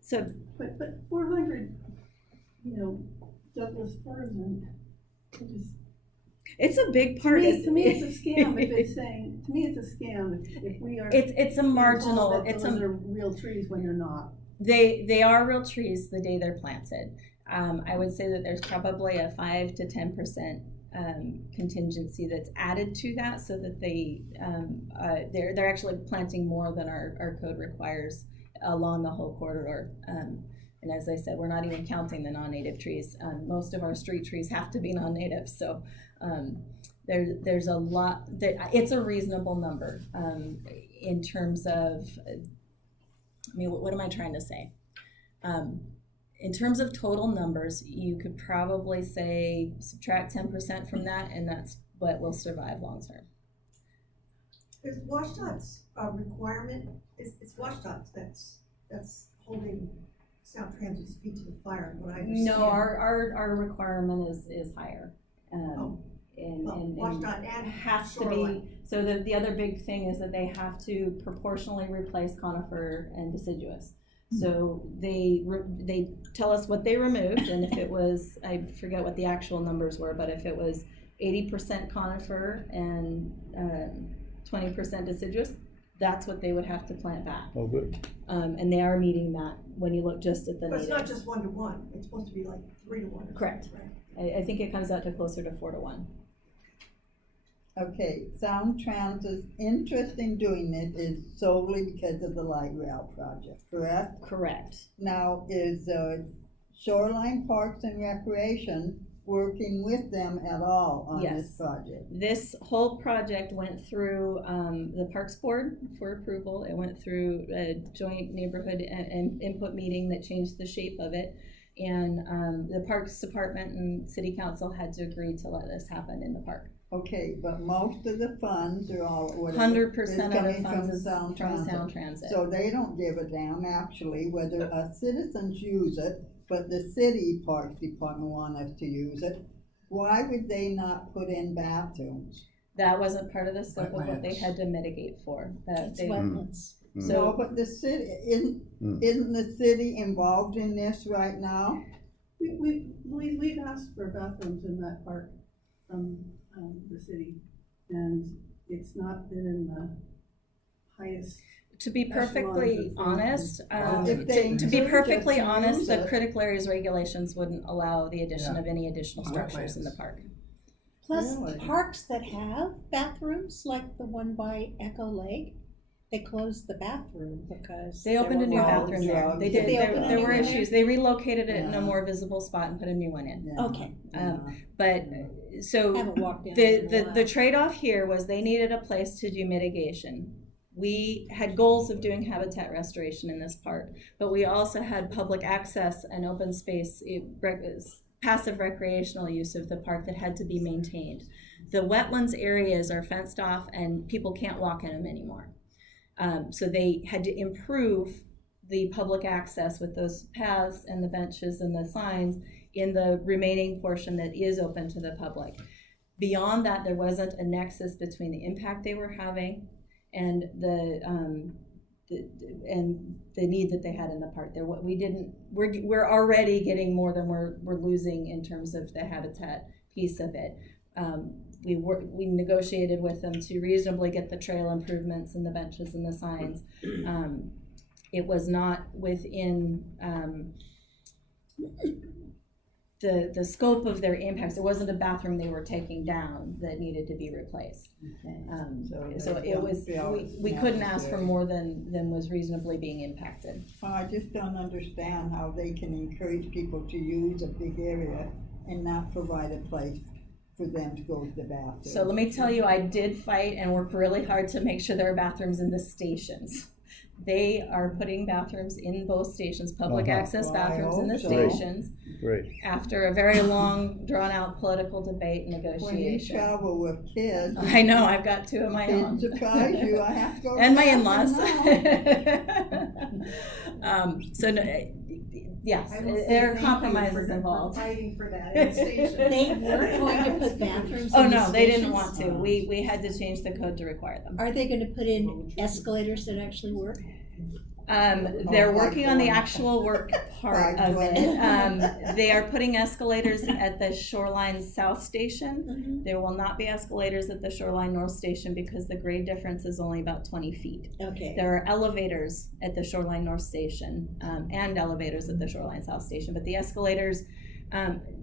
So But 400, Douglas firs and it just. it's a big To part. me, it's a scam if it's saying, to me, it's a scam if we are. It's a being marginal, told that it's those a, are real trees when they're not. they are real trees the day they're planted. I would say that there's probably a 5 to 10% contingency that's added to that, so that they're actually planting more than our code requires along the whole corridor. And as I said, we're not even counting the non-native trees. Most of our street trees have to be non-native, so there's a lot. It's a reasonable number in terms of. I mean, what am I trying to say? In terms of total numbers, you could probably say subtract 10% from that, and that's what will survive long term. There's WashDOT's requirement, it's WashDOT that's holding South Transit's feet to the fire, what I understand. No, our requirement is higher. Oh. And WashDOT and has to shoreline. be, so the other big thing is that they have to proportionally replace conifer and deciduous. So they tell us what they removed, and if it was, I forget what the actual numbers were, but if it was 80% conifer and 20% deciduous, That's what they would have to plant back. Oh, good. And they are meeting that when you look just at the But it's not natives. just 1-to-1, it's supposed to be like 3-to-1. Correct. I think it comes out to closer to 4-to-1. Okay, Sound Transit's interest in doing it is solely because of the light rail project, correct? Correct. Now, is Shoreline Parks and Recreation working with them at all on this Yes. project? This whole project went through the Parks Board for approval. It went through a joint neighborhood and input meeting that changed the shape of it. And the Parks Department and City Council had to agree to let this happen in the park. Okay, but most of the funds are all, whatever. 100% of the coming funds from is Sound from Transit. Sound Transit. So they don't give a damn actually whether citizens use it, but the city parks department want us to use it. Why would they not put in bathrooms? That wasn't part of the scope of what they Wetlands. had to mitigate for. It's They- wetlands. No, So, but the city, isn't the city involved in this right now? We've asked for bathrooms in that park from, the city, and it's not been in the highest. to be perfectly honest, If they to be encourage us perfectly to honest, use the it. critical areas regulations wouldn't allow the addition Yeah. of any additional structures in the Wetlands. park. Plus, Really? parks that have bathrooms, like the one by Echo Lake, they closed the bathroom because. They opened a new were bathroom there. problems, They yeah. did, Did they open a there new were one there? issues. They relocated it in a Yeah. more visible spot and put a new one in. Yeah. Okay, But, so, haven't walked down there in a the while. trade-off here was they needed a place to do mitigation. We had goals of doing habitat restoration in this park, but we also had public access and open space, passive recreational use of the park that had to be maintained. The wetlands areas are fenced off and people can't walk in them anymore. So they had to improve the public access with those paths and the benches and the signs in the remaining portion that is open to the public. Beyond that, there wasn't a nexus between the impact they were having and the need that they had in the park. We're already getting more than we're losing in terms of the habitat piece of it. We negotiated with them to reasonably get the trail improvements and the benches and the signs. It was not within the scope of their impacts. There wasn't a bathroom they were taking down that needed to be replaced. So they it was, don't feel we couldn't ask for necessary. more than was reasonably being impacted. I just don't understand how they can encourage people to use a big area and not provide a place for them to go to the bathroom. So let me tell you, I did fight and work really hard to make sure there are bathrooms in the stations. They are putting bathrooms in both stations, public Uh-huh. access Well, I bathrooms in the hope so. stations, Great. after a very long, drawn-out political debate and When you negotiation. travel with kids, I know, I've got two of my own. kids surprise you, I have to go to And the my in-laws. bathroom now. So, no, yes, I will say there are thank you compromises for involved. fighting for that in the station. They weren't going to put bathrooms Oh, in the no, they didn't stations? want to. We had to change the code to require them. Are they gonna put in escalators that actually work? They're working on the actual work part of it. 520. They are putting escalators at the Shoreline South Station. Mhm. There will not be escalators at the Shoreline North Station because the grade difference is only about 20 feet. Okay, There are elevators at the Shoreline North Station, and elevators at the Shoreline South Station, but the escalators,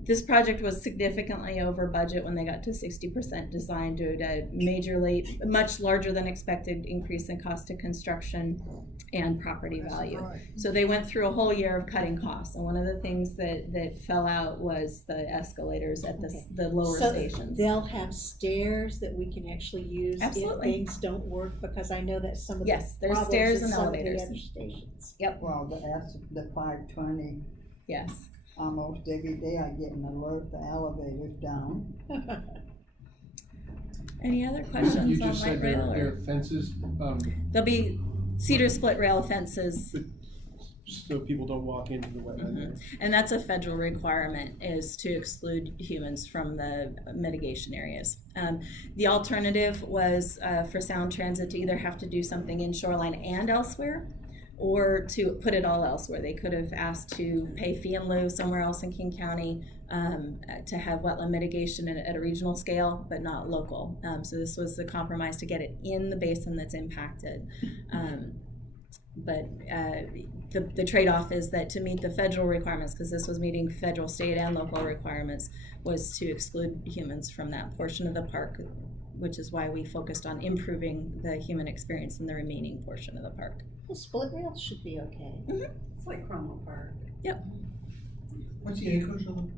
this project was significantly over budget when they got to 60% design due to much larger than expected increase in cost of construction and property value. So they went through a whole year of cutting costs, and one of the things that fell out was the escalators at the lower so stations. they'll have stairs that we can actually use if Absolutely. things don't work, because I know that some of the Yes, there's problems stairs in and some of the elevators. other stations. Well, the 520, Yes. almost every day I get an alert, the elevator's down. Any other You questions on just light said there rail? there Or? are fences, There'll be cedar split rail fences. so people don't walk into the wetland there. And that's a federal requirement, is to exclude humans from the mitigation areas. The alternative was for Sound Transit to either have to do something in Shoreline and elsewhere, or to put it all elsewhere. They could have asked to pay fee in lieu somewhere else in King County to have wetland mitigation at a regional scale, but not local. So this was the compromise to get it in the basin that's impacted. But the trade-off is that to meet the federal requirements, because this was meeting federal, state, and local requirements, was to exclude humans from that portion of the park, which is why we focused on improving the human experience in the remaining portion of the park. The split rails should be okay. It's like Cromwell Park. Yep. What's the acreage of them?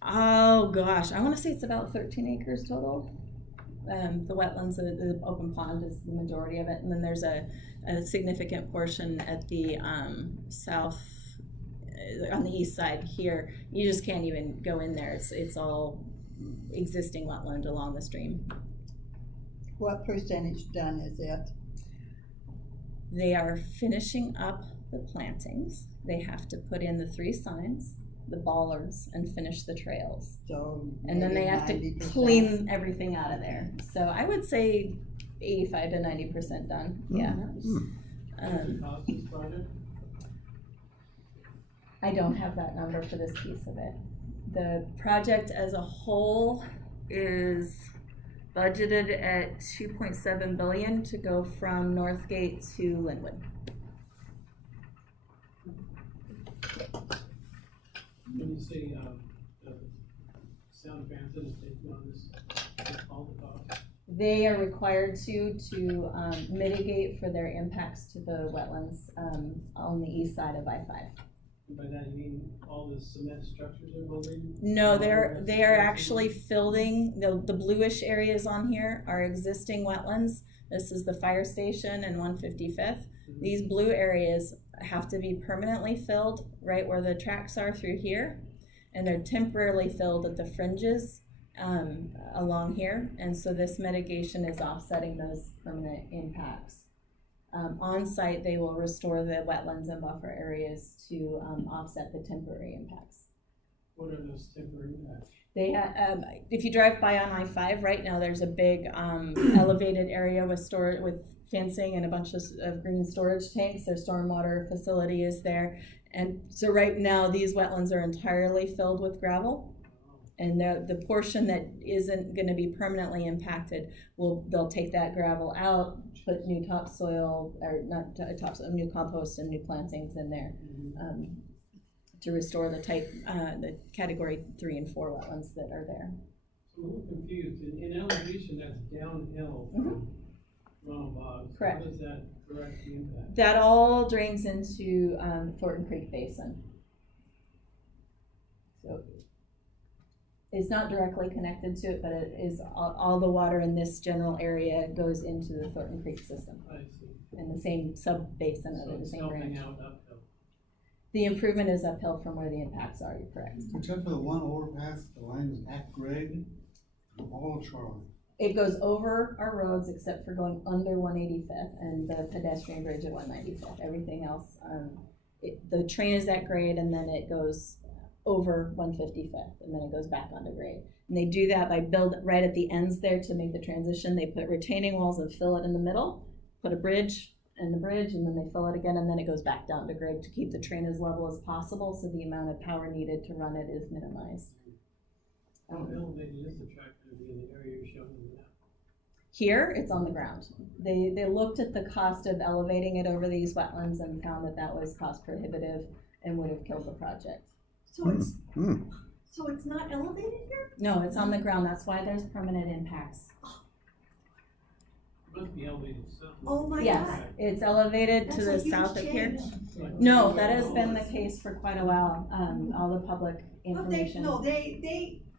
Oh gosh, I want to say it's about 13 acres total. The wetlands, the open pond is the majority of it, and then there's a significant portion at the south, on the east side here. You just can't even go in there. It's all existing wetland along the stream. What percentage done is it? They are finishing up the plantings. They have to put in the 3 signs, the bollards, and finish the trails. So And then they maybe have to 90%? clean everything out of there. So I would say 85 to 90% done. Yeah. What's the cost of this project? I don't have that number for this piece of it. The project as a whole is budgeted at 2.7 billion to go from Northgate to Linwood. When you say, Sound Transit is taking on this, all the costs? They are required to mitigate for their impacts to the wetlands on the east side of I-5. And by that you mean all the cement structures are building? No, they are actually filling, the bluish areas on here are existing wetlands. This is the fire station and 155th. These blue areas have to be permanently filled right where the tracks are through here. And they're temporarily filled at the fringes along here. And so this mitigation is offsetting those permanent impacts. On site, they will restore the wetlands and buffer areas to offset the temporary impacts. What are those temporary impacts? They if you drive by on I-5 right now, there's a big elevated area with fencing and a bunch of green storage tanks. Their stormwater facility is there. And so right now, these wetlands are entirely filled with gravel. And the portion that isn't going to be permanently impacted, they'll take that gravel out, put new topsoil, or not topsoil, new compost and new plantings in there to restore the the category 3 and 4 wetlands that are there. So I'm a little confused. In elevation, that's downhill from Ronald Bog. Correct. How does that direct the impact? That all drains into Thornton Creek Basin. So it's not directly connected to it, but it is all the water in this general area goes into the Thornton Creek system I see. in the same sub-basin So under the it's same helping branch. out uphill. The improvement is uphill from where the impacts are, you're correct. Except for the one overpass, the line is at grade, all of Charlotte. It goes over our roads except for going under 185th and the pedestrian bridge at 195th. Everything else, the train is at grade and then it goes over 155th and then it goes back onto grade. And they do that by right at the ends there to make the transition. They put retaining walls and fill it in the middle, put a bridge and the bridge, and then they fill it again, and then it goes back down to grade to keep the train as level as possible so the amount of power needed to run it is minimized. How elevated is the track going to be in the area you're showing me now? Here, it's on the ground. They looked at the cost of elevating it over these wetlands and found that that was cost prohibitive and would have killed the project. So it's not elevated here? No, it's on the ground. That's why there's permanent impacts. It must be elevated some. Oh my Yes, God. it's elevated That's to a the huge south of here. change. No, that has been the case for quite a while. All the public But information.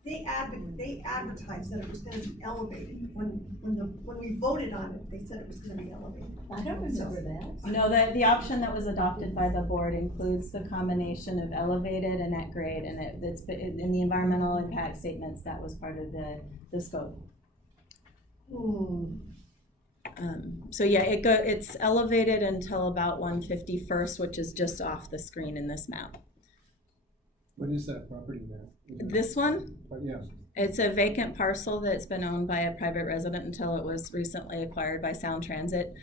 they advertised that it was gonna be elevated. When we voted on it, they said it was gonna be elevated. I don't remember that. No, the option that was adopted by the board includes the combination of elevated and at grade, and it's in the environmental impact statements, that was part of the scope. So yeah, it's elevated until about 151st, which is just off the screen in this map. What is that property there? This one, Yeah, it's a vacant parcel that's been owned by a private resident until it was recently acquired by Sound Transit.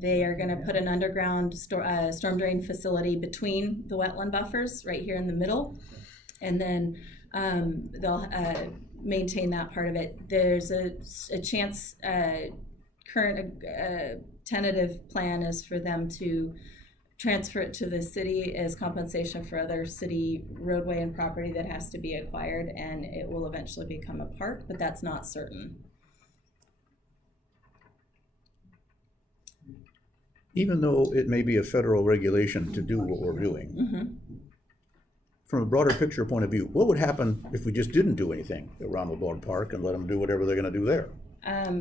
They are gonna put an underground storm drain facility between the wetland buffers, right here in the middle. And then they'll maintain that part of it. There's a chance, current tentative plan is for them to transfer it to the city as compensation for other city roadway and property that has to be acquired, and it will eventually become a park, but that's not certain. Even though it may be a federal regulation to do what we're doing, from a broader picture point of view, what would happen if we just didn't do anything at Ronald Bog Park and let them do whatever they're gonna do there?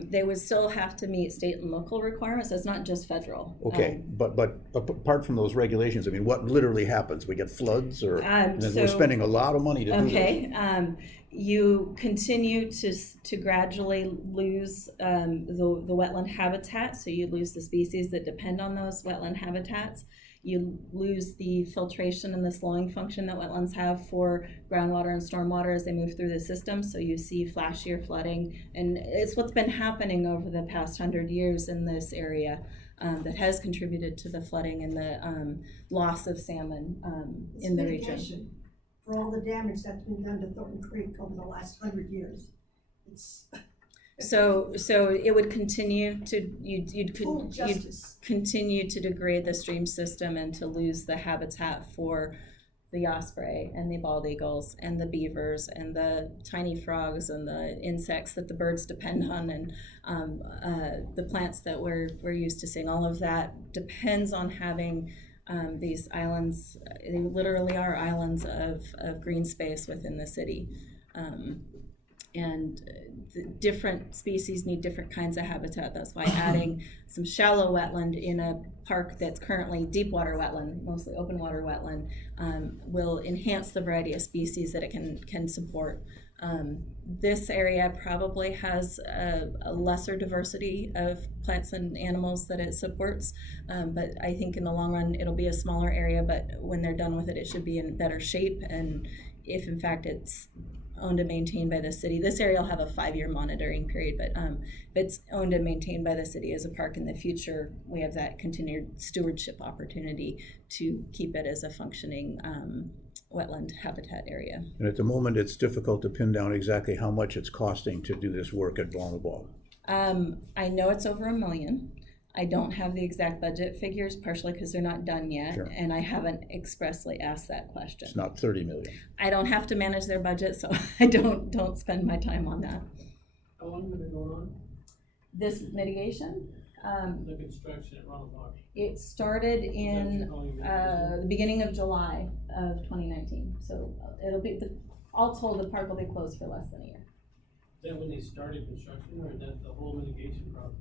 They would still have to meet state and local requirements, so it's not just federal. Okay, but apart from those regulations, I mean, what literally happens? We get floods or, and then we're so- spending a lot of money to do this. Okay, you continue to gradually lose the wetland habitat, so you lose the species that depend on those wetland habitats. You lose the filtration and the slowing function that wetlands have for groundwater and stormwater as they move through the system, so you see flashier flooding. And it's what's been happening over the past 100 years in this area that has contributed to the flooding and the loss of salmon in the region. Mitigation for all the damage that's been done to Thornton Creek over the last 100 years. It's So it would continue to, you'd justice. continue to degrade the stream system and to lose the habitat for the osprey and the bald eagles and the beavers and the tiny frogs and the insects that the birds depend on, and the plants that we're used to seeing. All of that depends on having these islands. They literally are islands of green space within the city. And different species need different kinds of habitat. That's why adding some shallow wetland in a park that's currently deep water wetland, mostly open water wetland, will enhance the variety of species that it can support. This area probably has a lesser diversity of plants and animals that it supports, but I think in the long run it'll be a smaller area, but when they're done with it, it should be in better shape. And if in fact it's owned and maintained by the city, this area will have a 5-year monitoring period, but if it's owned and maintained by the city as a park in the future, we have that continued stewardship opportunity to keep it as a functioning wetland habitat area. And at the moment, it's difficult to pin down exactly how much it's costing to do this work at Ronald Bog. I know it's over $1 million. I don't have the exact budget figures, partially because they're not done yet, Sure. and I haven't expressly asked that question. It's not 30 million. I don't have to manage their budget, so I don't spend my time on that. How long has it been going on? This mitigation, The construction at Ronald Bog? it started in the beginning of July of 2019. So it'll be, all told, the park will be closed for less than a year. Is that when they started construction, or is that the whole mitigation process?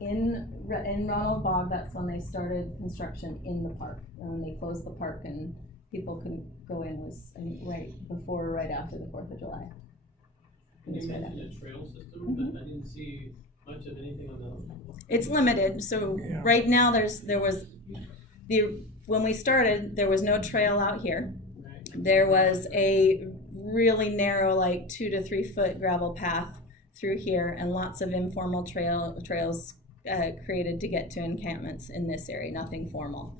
In Ronald Bog, that's when they started construction in the park. And when they closed the park and people couldn't go in was, I think, right before or right after the 4th of July. And you mentioned a trail system, but I didn't see much of anything on the. It's limited, so right now when we started, there was no trail out here. Right. There was a really narrow, like 2 to 3 foot gravel path through here, and lots of informal trails created to get to encampments in this area, nothing formal.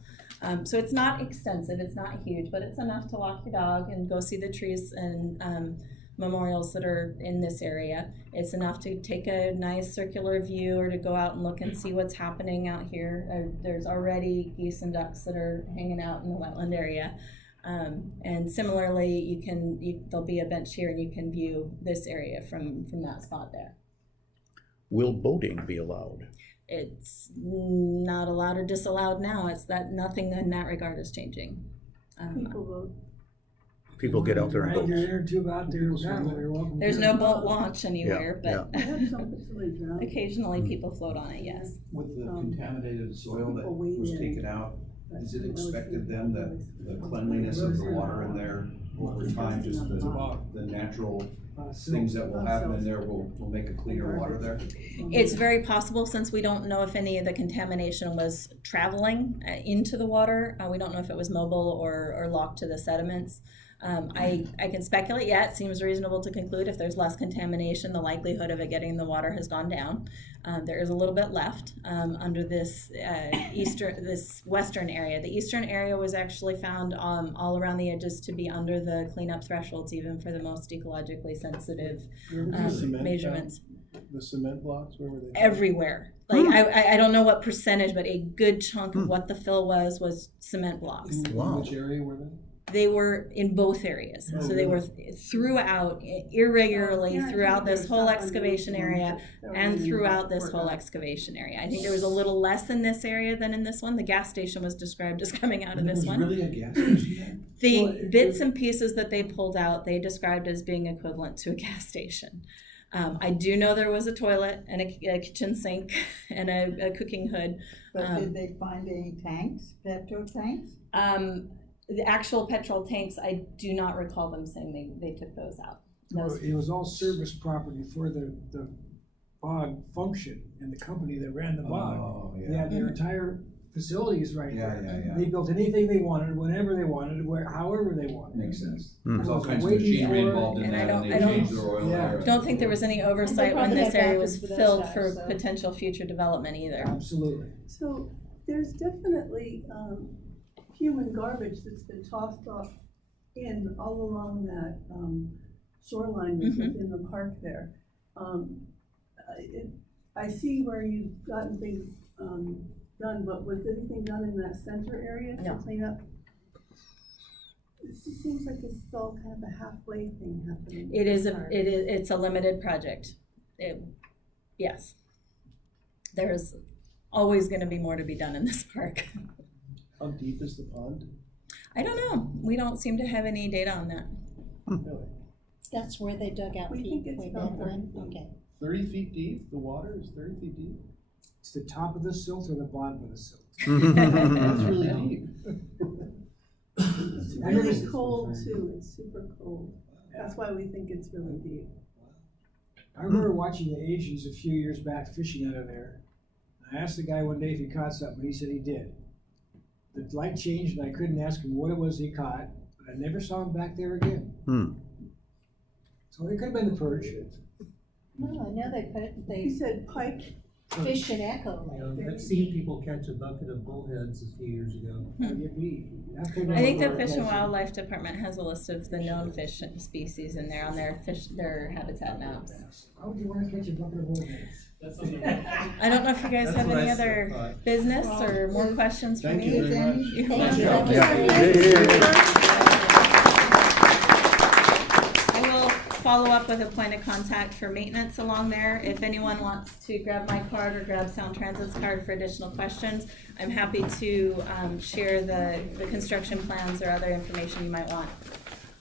So it's not extensive, it's not huge, but it's enough to walk your dog and go see the trees and memorials that are in this area. It's enough to take a nice circular view or to go out and look and see what's happening out here. There's already geese and ducks that are hanging out in the wetland area. And similarly, there'll be a bench here and you can view this area from that spot there. Will boating be allowed? It's not allowed or disallowed now. It's that nothing in that regard is changing. People vote. People get out there and boat. There's no boat launch anywhere, Yeah, but I have some facilities now. occasionally people float on it, yes. With the contaminated soil that was taken out, is it expected then that the cleanliness of the water in there over time, just the natural things that will happen in there will make a cleaner water there? It's very possible, since we don't know if any of the contamination was traveling into the water. We don't know if it was mobile or locked to the sediments. I can speculate, yeah, it seems reasonable to conclude if there's less contamination, the likelihood of it getting in the water has gone down. There is a little bit left under this this western area. The eastern area was actually found all around the edges to be under the cleanup thresholds, even for the most ecologically sensitive measurements. The cement blocks, where were they? Everywhere. Like I don't know what percentage, but a good chunk of what the fill was cement blocks. Wow. Which area were they? They were in both areas. So they were throughout, irregularly throughout this whole excavation area and throughout this whole excavation area. I think there was a little less in this area than in this one. The gas station was described as coming out of this one. Really a gas station? The bits and pieces that they pulled out, they described as being equivalent to a gas station. I do know there was a toilet and a kitchen sink and a cooking hood. But did they find any tanks, petrol tanks? The actual petrol tanks, I do not recall them saying they took those out. Well, it was all service property for the bog function and the company that ran the bog. Oh, yeah. They had their entire facilities right there. Yeah. They built anything they wanted, whenever they wanted, however they wanted. Makes sense. Hmm. There's all Was kinds of waiting machinery for- involved in And that, and I they don't- changed their oil Yeah. there. Don't think there was any oversight when probably this got area was backwards for those filled guys, for so. potential future development either. Absolutely. So there's definitely, human garbage that's been tossed off all along that, shoreline that's Mhm. within the park there. I see where you've gotten things, done, but was anything done in that center area to No. clean up? It just seems like this is all kind of a halfway thing happening. It's a limited project. Yes. There's always gonna be more to be done in this park. How deep is the pond? I don't know. We don't seem to have any data on that. Really? That's where they dug out We think it's way about back when? 30 feet. Okay. 30 feet deep? The water is 30 feet deep? It's the top of the silt or the bottom of the silt. That's really deep. It's really cold too, it's super cold. That's why we think it's really deep. I remember watching the Asians a few years back fishing out of there. I asked the guy one day if he caught something, he said he did. The light changed and I couldn't ask him what it was he caught, but I never saw him back there again. So it could have been the perch. No, I know they He said pike. fish in Echo Lake. I've seen people catch a bucket of bullheads a few years ago. I think the Fish and Wildlife Department has a list of the known fish species in there on their habitat maps. Why would you want to catch a bucket of bullheads? That's on the website. I don't know if you guys That's have what any I other thought. business or more questions for Thank me. you very much. You Thank want you. to- I will follow up with a point of contact for maintenance along there. If anyone wants to grab my card or grab Sound Transit's card for additional questions, I'm happy to share the construction plans or other information you might want.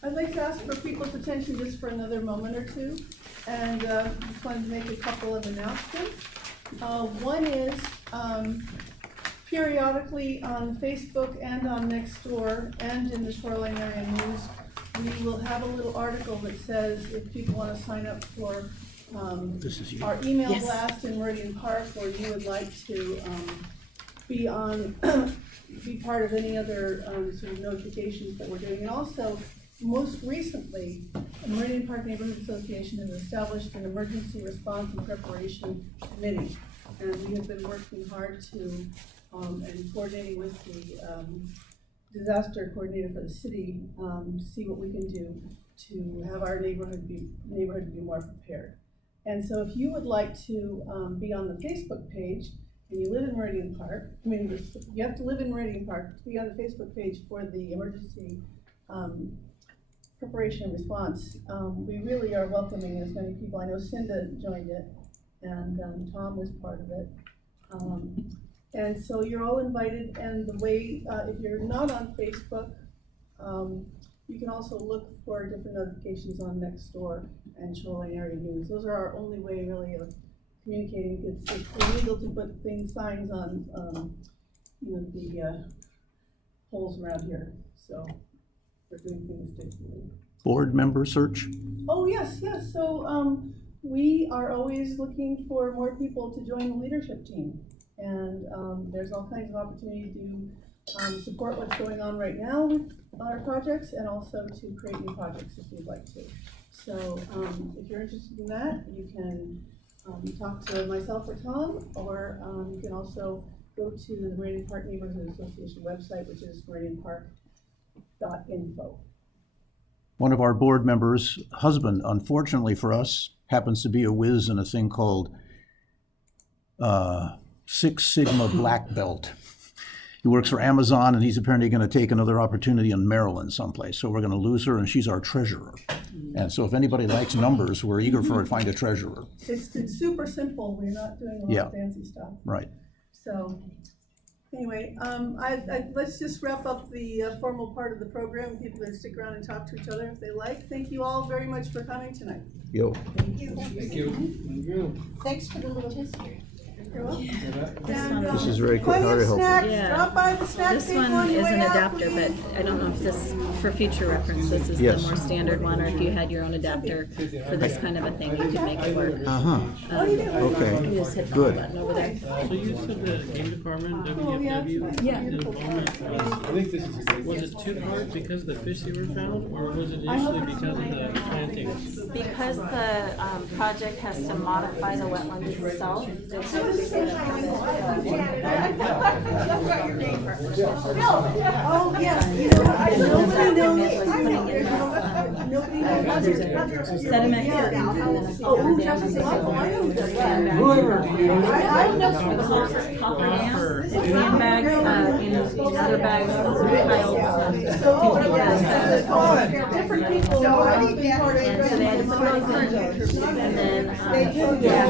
I'd like to ask for people's attention just for another moment or two, and just wanted to make a couple of announcements. One is periodically on Facebook and on Nextdoor and in the Shoreline Area News, we will have a little article that says if people want to sign up for This is you. our email Yes. blast in Meridian Park, or you would like to be on, be part of any other sort of notifications that we're doing. And also, most recently, the Meridian Park Neighborhood Association has established an emergency response and preparation committee. And we have been working hard to, and coordinating with the disaster coordinator for the city, to see what we can do to have our neighborhood be more prepared. And so if you would like to be on the Facebook page, and you live in Meridian Park, I mean, you have to live in Meridian Park to be on the Facebook page for the emergency preparation and response. We really are welcoming as many people. I know Cinda joined it, and Tom was part of it. And so you're all invited, and the way, if you're not on Facebook, you can also look for different notifications on Nextdoor and Shoreline Area News. Those are our only way really of communicating. It's illegal to put signs on, the poles around here, so we're doing things differently. Board member search? Oh, yes, so, we are always looking for more people to join the leadership team. And, there's all kinds of opportunity to do support what's going on right now with our projects and also to create new projects if you'd like to. So, if you're interested in that, you can, talk to myself or Tom, or, you can also go to the Meridian Park Neighborhood Association website, which is meridianpark.info. One of our board members' husband, unfortunately for us, happens to be a whiz in a thing called Six Sigma Black Belt. He works for Amazon, and he's apparently going to take another opportunity in Maryland someplace. So we're going to lose her, and she's our treasurer. And so if anybody likes numbers, we're eager for her to find a treasurer. It's super simple. We're not doing a lot of fancy stuff. Right. So, anyway, let's just wrap up the formal part of the program. People can stick around and talk to each other if they like. Thank you all very much for coming tonight. Yo. Thank you. Thank you. Thanks for the little history. You're welcome. This is very cool. Very helpful. Yeah. Drop by the snack This table one on your is way an out, adapter, please. but I don't know if this, for future reference, this is the Yes. more standard one, or if you had your own adapter for this kind of a thing, you could make it work. Uh-huh. Okay. You just hit the Good. button over there. So you said the game department, WFW, Yeah. involvement, I think this is a great. was it two-part because of the fish that were found, or was it initially because of the plantings? Because the project has to modify the wetlands itself. Oh, yes, you know, nobody knows. Sediment. Oh, who does it? I know who does that. I don't know for the closest copper dam, sandbags, in other bags, Different people. and so they had to put those in, and then, They do, yeah.